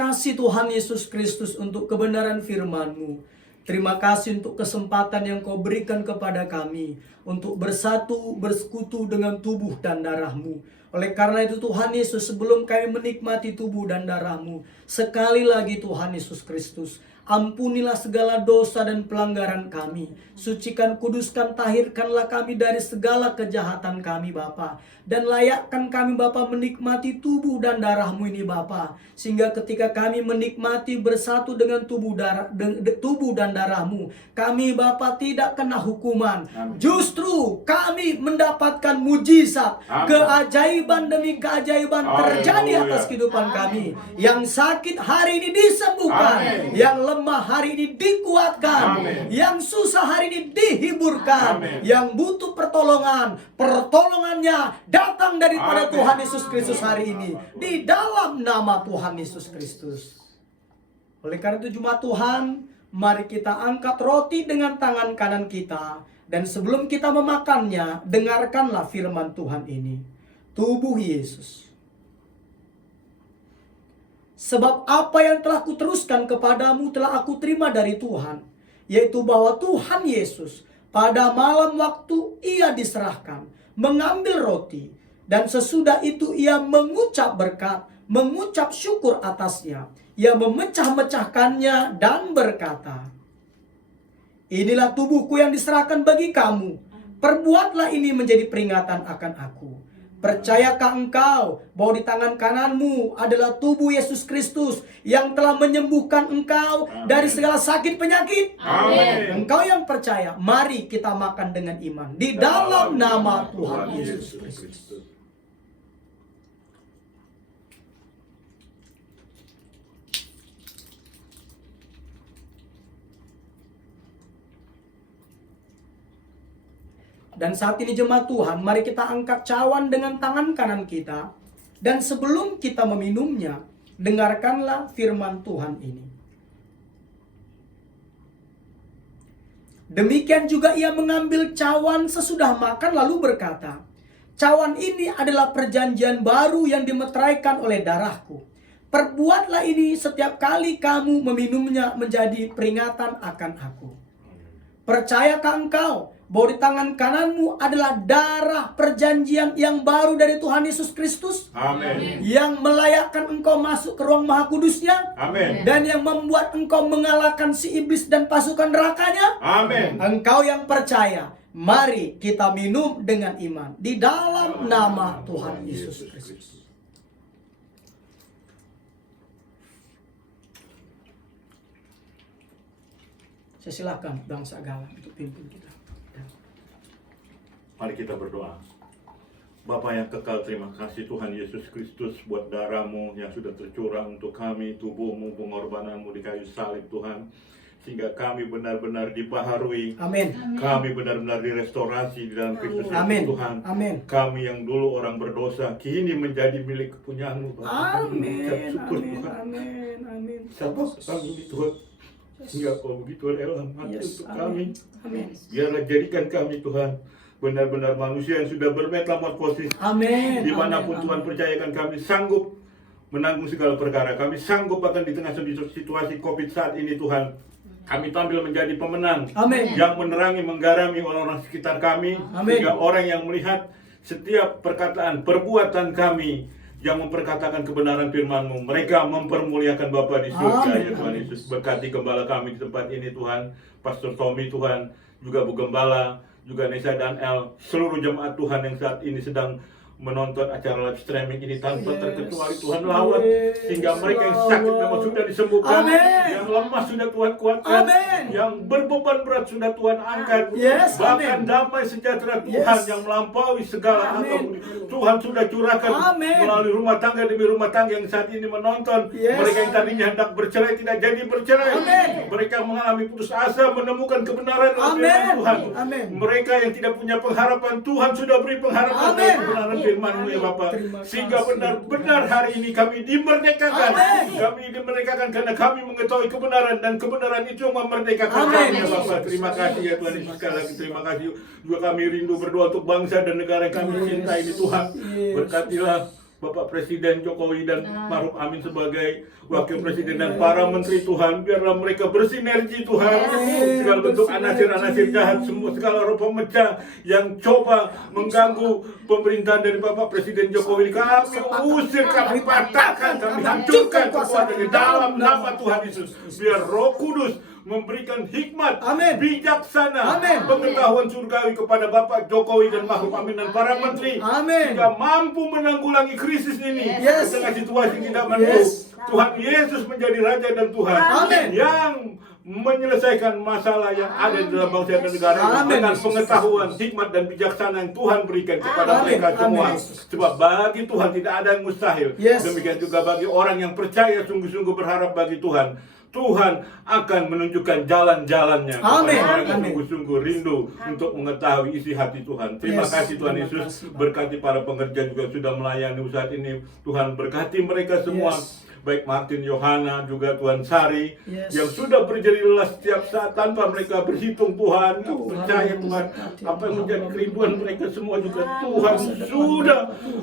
kasih Tuhan Yesus Kristus untuk kebenaran firman-Mu. Terima kasih untuk kesempatan yang Kau berikan kepada kami untuk bersatu, bersekutu dengan tubuh dan darah-Mu. Oleh karena itu Tuhan Yesus, sebelum kami menikmati tubuh dan darah-Mu, sekali lagi Tuhan Yesus Kristus, ampunilah segala dosa dan pelanggaran kami. Sucikan, kuduskan, tahirkanlah kami dari segala kejahatan kami Bapa. Dan layakkan kami Bapa menikmati tubuh dan darah-Mu ini Bapa. Sehingga ketika kami menikmati bersatu dengan tubuh dan darah-Mu, kami Bapa tidak kena hukuman. Justru kami mendapatkan mujizat. Keajaiban demi keajaiban terjadi atas kehidupan kami. Yang sakit hari ini disembuhkan. Yang lemah hari ini dikuatkan. Yang susah hari ini dihiburkan. Yang butuh pertolongannya datang daripada Tuhan Yesus Kristus hari ini. Di dalam nama Tuhan Yesus Kristus. Oleh karena itu jemaat Tuhan, mari kita angkat roti dengan tangan kanan kita. Dan sebelum kita memakannya, dengarkanlah firman Tuhan ini. Tubuh Yesus. Sebab apa yang telah kuteruskan kepadamu telah aku terima dari Tuhan, yaitu bahwa Tuhan Yesus pada malam waktu ia diserahkan, mengambil roti, dan sesudah itu ia mengucap berkat, mengucap syukur atasnya. Ia memecah-mecahkannya dan berkata, inilah tubuhku yang diserahkan bagi kamu. Perbuatlah ini menjadi peringatan akan aku. Percayakah engkau bahwa di tangan kananmu adalah tubuh Yesus Kristus yang telah menyembuhkan engkau dari segala sakit penyakit? Amin. Engkau yang percaya, mari kita makan dengan iman di dalam nama Tuhan Yesus Kristus. Dan saat ini jemaat Tuhan, mari kita angkat cawan dengan tangan kanan kita. Dan sebelum kita meminumnya, dengarkanlah firman Tuhan ini. Demikian juga ia mengambil cawan sesudah makan lalu berkata, cawan ini adalah perjanjian baru yang dimeteraikan oleh darahku. Perbuatlah ini setiap kali kamu meminumnya menjadi peringatan akan aku. Percayakah engkau bahwa di tangan kananmu adalah darah perjanjian yang baru dari Tuhan Yesus Kristus? Amin. Yang melayakkan engkau masuk ke ruang maha kudusnya? Amin. Dan yang membuat engkau mengalahkan si iblis dan pasukan nerakanya? Amin. Engkau yang percaya, mari kita minum dengan iman di dalam nama Tuhan Yesus Kristus. Saya silakan bangsa Gala untuk pimpin kita. Mari kita berdoa. Bapa yang kekal, terima kasih Tuhan Yesus Kristus buat darah-Mu yang sudah tercurah untuk kami, tubuh-Mu, pengorbanan-Mu di kayu salib Tuhan. Sehingga kami benar-benar dibaharui. Amin. Kami benar-benar direstorasi di dalam Kristus Yesus Amin. Tuhan. Amin. Kami yang dulu orang berdosa, kini menjadi milik kepunyaan-Mu. Bapa. Kami mengucap Amin. syukur Amin. Tuhan. Amin. Amin. Siapa kami ini Tuhan? Sehingga Kau begitu rela mati Yes, untuk amin. kami. Amin. Biarlah jadikan kami Tuhan benar-benar manusia yang sudah bermetamorfosis. Amin. Dimanapun Amin. Tuhan percayakan kami sanggup menanggung segala perkara. Kami sanggup bahkan di tengah situasi COVID saat ini Tuhan. Kami tampil menjadi pemenang. Amin. Yang menerangi, menggarami orang-orang sekitar kami. Amin. Sehingga orang yang melihat setiap perkataan, perbuatan kami yang memperkatakan kebenaran firman-Mu, mereka mempermuliakan Bapa di surga. Amin. Ya Tuhan Yesus, berkati gembala kami di tempat ini Tuhan, Pastor Tommy Tuhan, juga Bu Gembala, juga Nesa dan El, seluruh jemaat Tuhan yang saat ini sedang menonton acara live streaming ini tanpa terkecuali Tuhan lawat, sehingga mereka yang sakit memang sudah disembuhkan, Amin. yang lemah sudah Tuhan kuatkan, Amin. yang berbeban berat sudah Tuhan angkat, Yes, bahkan amin. damai sejahtera Tuhan Yes. yang melampaui segala Amin. akal Tuhan sudah curahkan Amin. melalui rumah tangga demi rumah tangga yang saat ini menonton. Yes. Mereka yang tadinya hendak bercerai tidak jadi bercerai. Amin. Mereka mengalami putus asa menemukan kebenaran dalam Amin. firman Tuhan. Amin. Mereka yang tidak punya pengharapan, Tuhan sudah beri pengharapan Amin. dalam kebenaran firman-Mu ya Bapak. Terima Sehingga kasih, benar-benar hari ini kami dimerdekakan. Amin. Kami dimerdekakan karena kami mengetahui kebenaran, dan kebenaran itu yang memerdekakan Amin. kami ya Bapak. Terima kasih ya Tuhan Yesus, sekali lagi terima kasih. Juga kami rindu berdoa untuk bangsa dan negara yang kami cintai ini Tuhan. Yes. Berkatilah Bapak Presiden Jokowi dan Maruf Amin sebagai Wakil Presiden dan para Menteri Tuhan, biarlah mereka bersinergi Tuhan. Segala bentuk anasir-anasir jahat, semua segala roh pemecah yang coba mengganggu pemerintahan dari Bapak Presiden Jokowi, kami usir, kami patahkan, kami hancurkan kekuatannya dalam nama Tuhan Yesus. Biar Roh Kudus memberikan hikmat, Amin. bijaksana, Amin. pengetahuan surgawi kepada Bapak Jokowi dan Maruf Amin dan para menteri, Amin. sehingga mampu menanggulangi krisis ini Yes. dengan situasi tidak menentu. Yes. Tuhan Yesus menjadi Raja dan Tuhan Amin. yang menyelesaikan masalah yang ada di dalam bangsa dan negara ini Amin. dengan pengetahuan, hikmat dan bijaksana yang Tuhan berikan kepada Amin. mereka semua. Amin. Sebab bagi Tuhan tidak ada yang mustahil. Yes. Demikian juga bagi orang yang percaya sungguh-sungguh berharap bagi Tuhan, Tuhan akan menunjukkan jalan-jalannya kepada Amin. orang yang Amin. sungguh-sungguh rindu untuk mengetahui isi hati Tuhan. Terima Yes. kasih Tuhan Terima Yesus. kasih, Bapak. Berkati para pengerja juga sudah melayani saat ini. Tuhan berkati mereka semua. Yes. Baik Martin Yohana juga Tuhan Sari Yes. yang sudah berjeri lelah setiap saat tanpa mereka berhitung Tuhan. Aku Tuhan percaya Tuhan memberkati. apa yang menjadi kerinduan mereka semua juga Tuhan sudah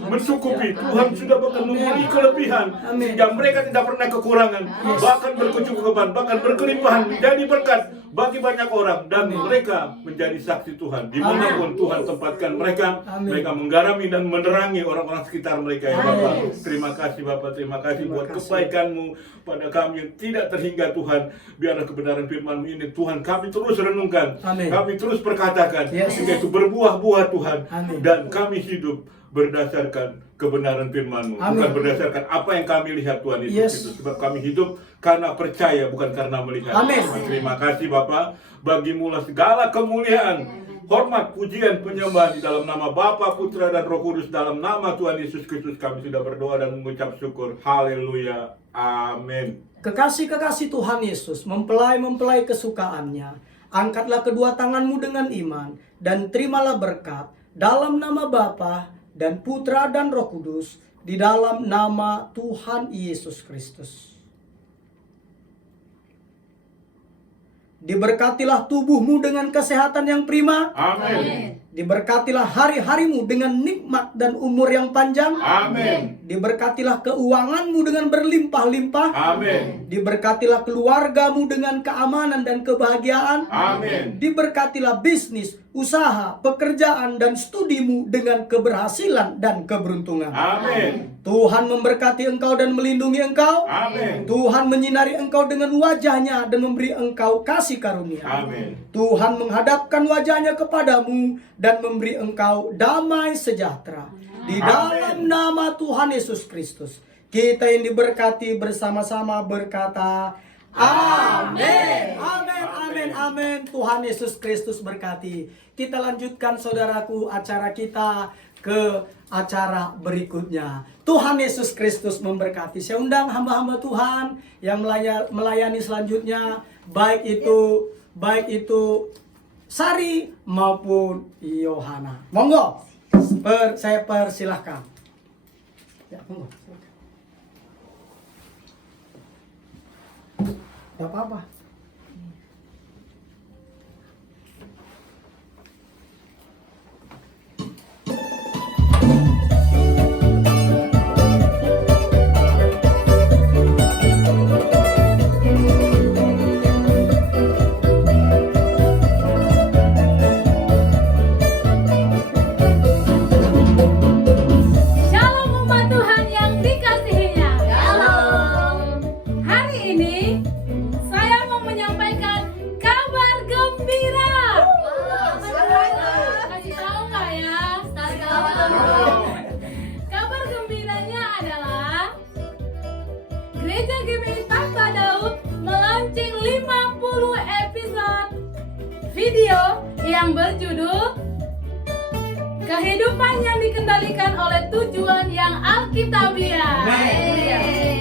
mencukupi. Tuhan sudah bahkan memberi kelebihan Amin. sehingga mereka tidak pernah kekurangan, bahkan berkecukupan, bahkan berkelimpahan menjadi berkat bagi banyak orang, dan mereka menjadi saksi Tuhan dimanapun Tuhan tempatkan mereka. Amin. Mereka menggarami dan menerangi orang-orang sekitar mereka ya Bapak. Terima kasih Bapak, terima kasih Terima buat kasih. kebaikan-Mu pada kami yang tidak terhingga Tuhan. Biarlah kebenaran firman-Mu ini Tuhan kami terus renungkan, Amin. kami terus perkatakan, Yes. sehingga itu berbuah-buah Tuhan. Amin. Dan kami hidup berdasarkan kebenaran firman-Mu, Amin. bukan berdasarkan apa yang kami lihat Tuhan Yesus Yes. Kristus. Sebab kami hidup karena percaya, bukan karena melihat. Amin. Terima kasih Bapak, bagimu segala kemuliaan, hormat, pujian, penyembahan di dalam nama Bapa, Putra dan Roh Kudus, dalam nama Tuhan Yesus Kristus kami sudah berdoa dan mengucap syukur. Haleluya. Amin. Kekasih-kekasih Tuhan Yesus, mempelai-mempelai kesukaannya, angkatlah kedua tanganmu dengan iman, dan terimalah berkat dalam nama Bapa dan Putra dan Roh Kudus, di dalam nama Tuhan Yesus Kristus. Diberkatilah tubuhmu dengan kesehatan yang prima. Amin. Diberkatilah hari-harimu dengan nikmat dan umur yang panjang. Amin. Diberkatilah keuanganmu dengan berlimpah-limpah. Amin. Diberkatilah keluargamu dengan keamanan dan kebahagiaan. Amin. Diberkatilah bisnis, usaha, pekerjaan, dan studimu dengan keberhasilan dan keberuntungan. Amin. Tuhan memberkati engkau dan melindungi engkau. Amin. Tuhan menyinari engkau dengan wajahnya dan memberi engkau kasih karunia. Amin. Tuhan menghadapkan wajahnya kepadamu dan memberi engkau damai sejahtera. Di dalam nama Tuhan Yesus Kristus, kita yang diberkati bersama-sama berkata, amin. Amin, amin, amin. Tuhan Yesus Kristus berkati. Kita lanjutkan saudaraku acara kita ke acara berikutnya. Tuhan Yesus Kristus memberkati. Saya undang hamba-hamba Tuhan yang melayani selanjutnya, baik itu Sari maupun Yohana. Monggo, saya persilahkan. Ya, monggo. Tidak apa-apa. Shalom umat Tuhan yang dikasihinya. Shalom. Hari ini saya mau menyampaikan kabar gembira. Kasih tahu nggak ya? Kabar gembiranya adalah Gereja GBI Tangga Daud melaunching 50 episode video yang berjudul Kehidupan yang dikendalikan oleh tujuan yang alkitabiah.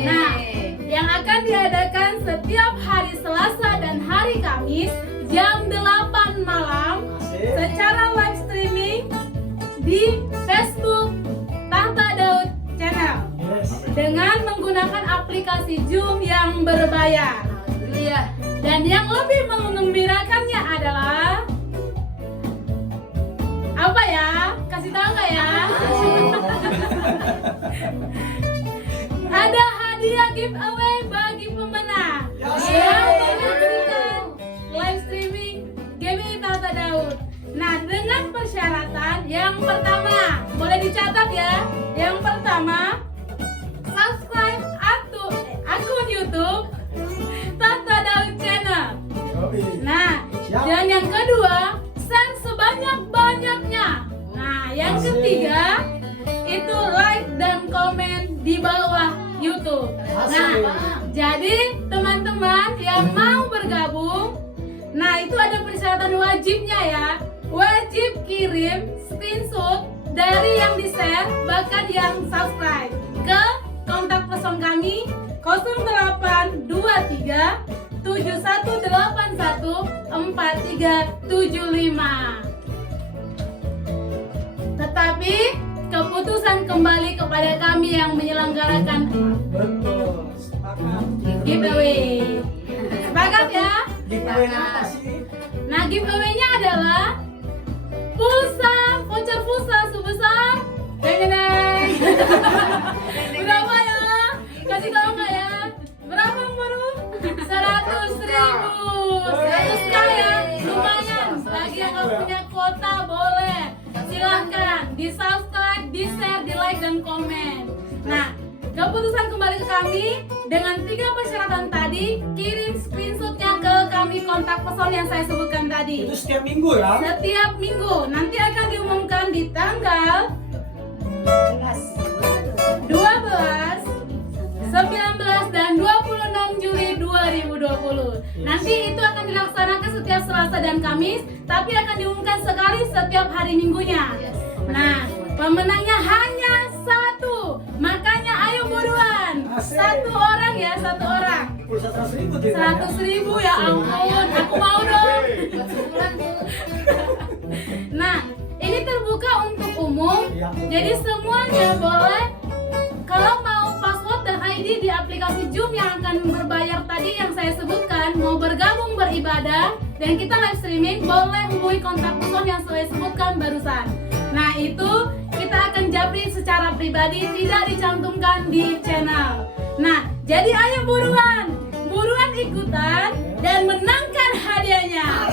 Nah, yang akan diadakan setiap hari Selasa dan hari Kamis jam 8 malam secara live streaming di Facebook Tahta Daud Channel dengan menggunakan aplikasi Zoom yang berbayar. Dan yang lebih mengembirakannya adalah apa ya? Kasih tahu nggak ya? hadiah giveaway bagi pemenang yang menyaksikan live streaming GBI Tahta Daud. Nah, dengan persyaratan yang pertama, boleh dicatat ya. Yang pertama, subscribe akun YouTube Tahta Daud Channel. Nah, dan yang kedua, share sebanyak-banyaknya. Nah, yang ketiga, itu like dan komen di bawah YouTube. Nah, jadi teman-teman yang mau bergabung, nah itu ada persyaratan wajibnya ya. Wajib kirim screenshot dari yang di-share bahkan yang subscribe ke kontak person kami 0823 7181 4375. Tetapi keputusan kembali kepada kami yang menyelenggarakan Betul. Sepakat. giveaway. Sepakat ya? Giveaway apa sih? Nah, giveaway-nya adalah voucher pulsa sebesar deng-deng. Berapa ya? Kasih tahu nggak ya? Berapa baru? 100.000. 100k ya? Lumayan. Bagi yang nggak punya kuota boleh. Silahkan di subscribe, di share, di like dan komen. Nah, keputusan kembali ke kami dengan 3 persyaratan tadi. Kirim screenshotnya ke kami kontak person yang saya sebutkan tadi. Itu setiap minggu ya? Setiap minggu. Nanti akan diumumkan di tanggal 12, 19 dan 26 Juli 2020. Nanti itu akan dilaksanakan setiap Selasa dan Kamis, tapi akan diumumkan sekali setiap hari Minggunya. Nah, pemenangnya hanya 1. Makanya ayo buruan. 1 orang ya, 1 orang. Pulsa 100.000 tidak ya? 100.000 ya ampun, aku mau dong. Nah, ini terbuka untuk umum, jadi semuanya boleh. Kalau mau password dan ID di aplikasi Zoom yang akan berbayar tadi yang saya sebutkan, mau bergabung beribadah dan kita live streaming, boleh hubungi kontak person yang saya sebutkan barusan. Nah, itu kita akan japri secara pribadi, tidak dicantumkan di channel. Nah, jadi ayo buruan ikutan dan menangkan hadiahnya.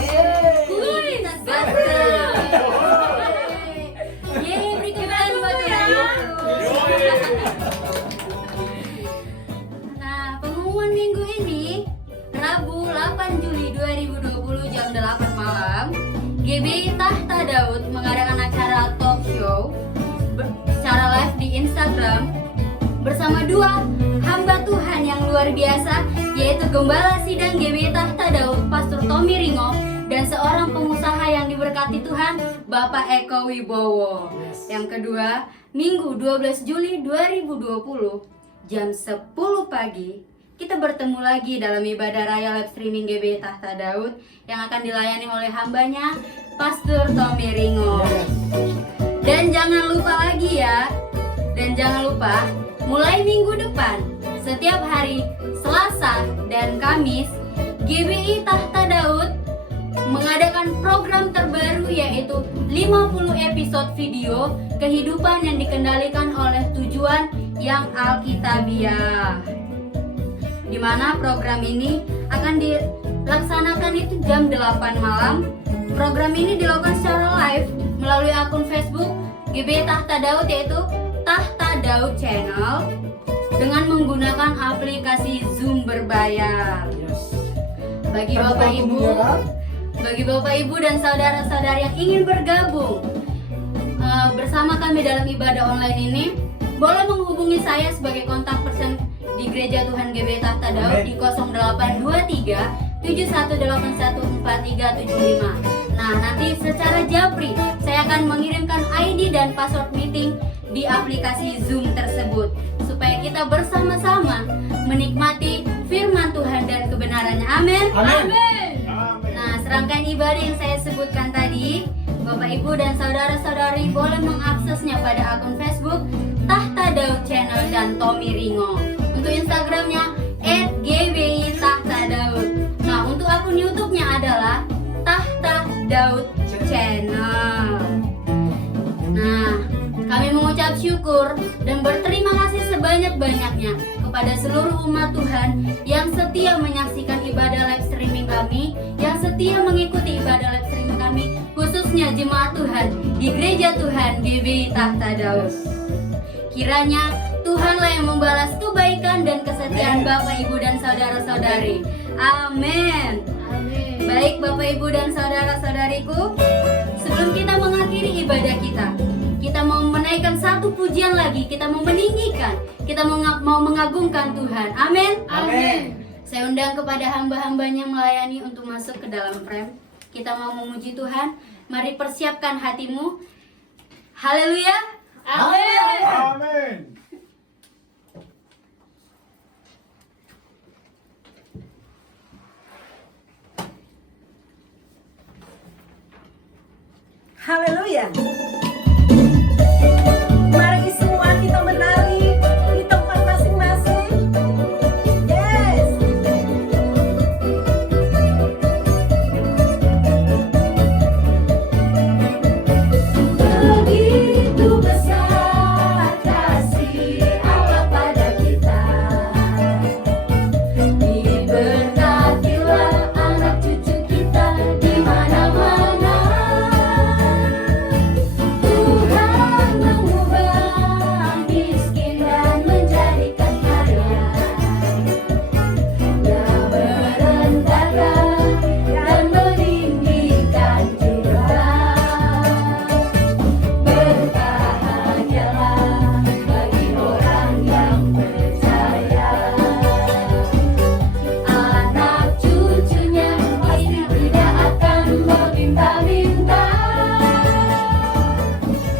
Kuis, Yeay, beri kita tunggu ya. Nah, pengumuman minggu ini Rabu 8 Juli 2020 jam 8 malam GBI Tahta Daud mengadakan acara talk show secara live di Instagram bersama 2 hamba Tuhan yang luar biasa, yaitu Gembala Sidang GBI Tahta Daud Pastor Tommy Ringo dan seorang pengusaha yang diberkati Tuhan, Bapak Eko Wibowo. Yang kedua, Minggu 12 Juli 2020 jam 10 pagi kita bertemu lagi dalam ibadah raya live streaming GBI Tahta Daud yang akan dilayani oleh hambanya Pastor Tommy Ringo. Dan jangan lupa lagi ya, mulai minggu depan setiap hari Selasa dan Kamis GBI Tahta Daud mengadakan program terbaru, yaitu 50 episode video kehidupan yang dikendalikan oleh tujuan yang Alkitabiah, di mana program ini akan dilaksanakan itu jam 8 malam. Program ini dilakukan secara live melalui akun Facebook GBI Tahta Daud, yaitu Tahta Daud Channel, dengan menggunakan aplikasi Zoom berbayar. Bagi Bapak Ibu dan saudara-saudari yang ingin bergabung bersama kami dalam ibadah online ini, boleh menghubungi saya sebagai kontak person di Gereja Tuhan GBI Tahta Daud di 0823 7181 4375. Nah, nanti secara japri saya akan mengirimkan ID dan password meeting di aplikasi Zoom tersebut supaya kita bersama-sama menikmati firman Tuhan dan kebenarannya. Amin. Amin. Nah, serangkaian ibadah yang saya sebutkan tadi, Bapak Ibu dan saudara-saudari boleh mengaksesnya pada akun Facebook Tahta Daud Channel dan Tommy Ringo. Untuk Instagramnya @GBI Tahta Daud. Nah, untuk akun YouTube-nya adalah Tahta Daud Channel. Nah, kami mengucap syukur dan berterima kasih sebanyak-banyaknya kepada seluruh umat Tuhan yang setia menyaksikan ibadah live streaming kami, yang setia mengikuti ibadah live streaming kami, khususnya jemaat Tuhan di Gereja Tuhan GBI Tahta Daud. Kiranya Tuhanlah yang membalas kebaikan dan kesetiaan Bapak, Ibu, dan saudara-saudari. Amin. Baik Bapak, Ibu, dan saudara-saudariku, sebelum kita mengakhiri ibadah kita mau menaikkan satu pujian lagi, kita mau meninggikan, kita mau mengagungkan Tuhan. Amin. Saya undang kepada hamba-hambanya melayani untuk masuk ke dalam frame. Kita mau memuji Tuhan. Mari persiapkan hatimu. Haleluya. Amin. Haleluya. Mari semua kita menari di tempat masing-masing. Yes. Begitu besar kasih Allah pada kita. Diberkatilah anak cucu kita di mana-mana. Tuhan mengubah miskin dan menjadikan kaya. Dia merendahkan dan meninggikan juga. Berbahagialah bagi orang yang percaya. Anak cucunya pasti tidak akan meminta-minta.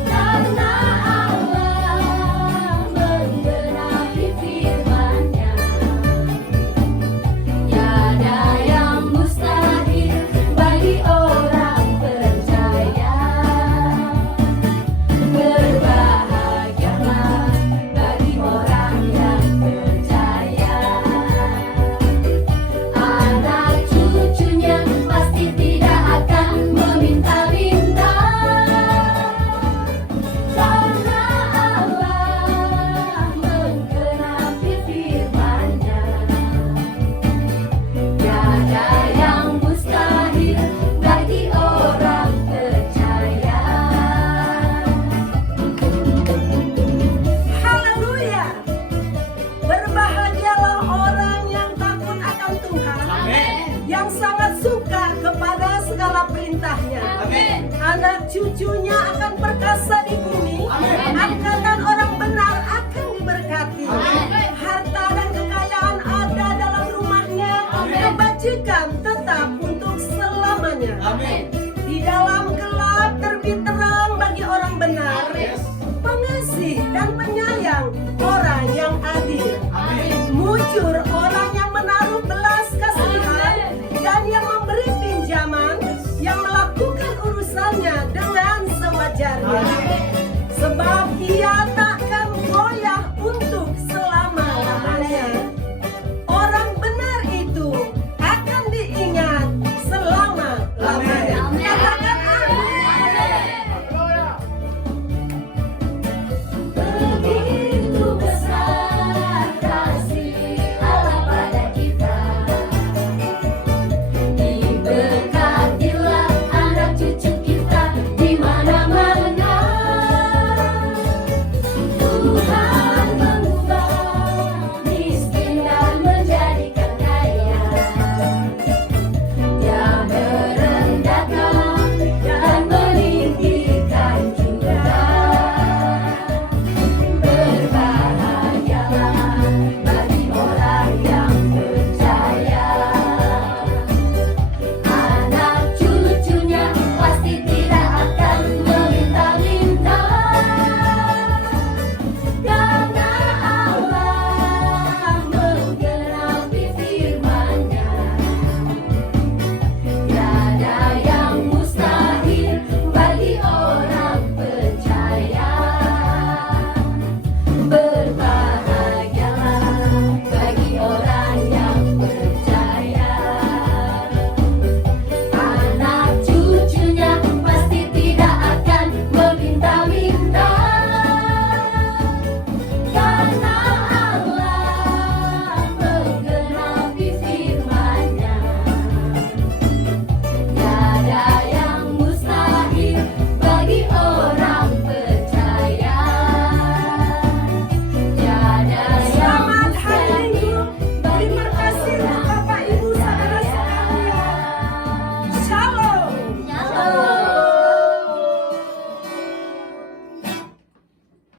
Karena Allah menggenapi firman-Nya. Tiada yang mustahil bagi orang percaya. Berbahagialah bagi orang yang percaya. Anak cucunya pasti tidak akan meminta-minta. Karena Allah menggenapi firman-Nya. Tiada yang mustahil bagi orang percaya. Haleluya. Berbahagialah orang yang takut akan Tuhan, yang sangat suka kepada segala perintah-Nya. Anak cucunya akan perkasa di bumi. Angkatan orang benar akan diberkati. Harta dan kekayaan ada dalam rumahnya. Kebajikan tetap untuk selamanya. Di dalam gelap terbit terang bagi orang benar. Pengasih dan penyayang orang yang adil. Mujur orang yang menaruh belas kasihan dan yang memberi pinjaman, yang melakukan urusannya dengan sewajarnya.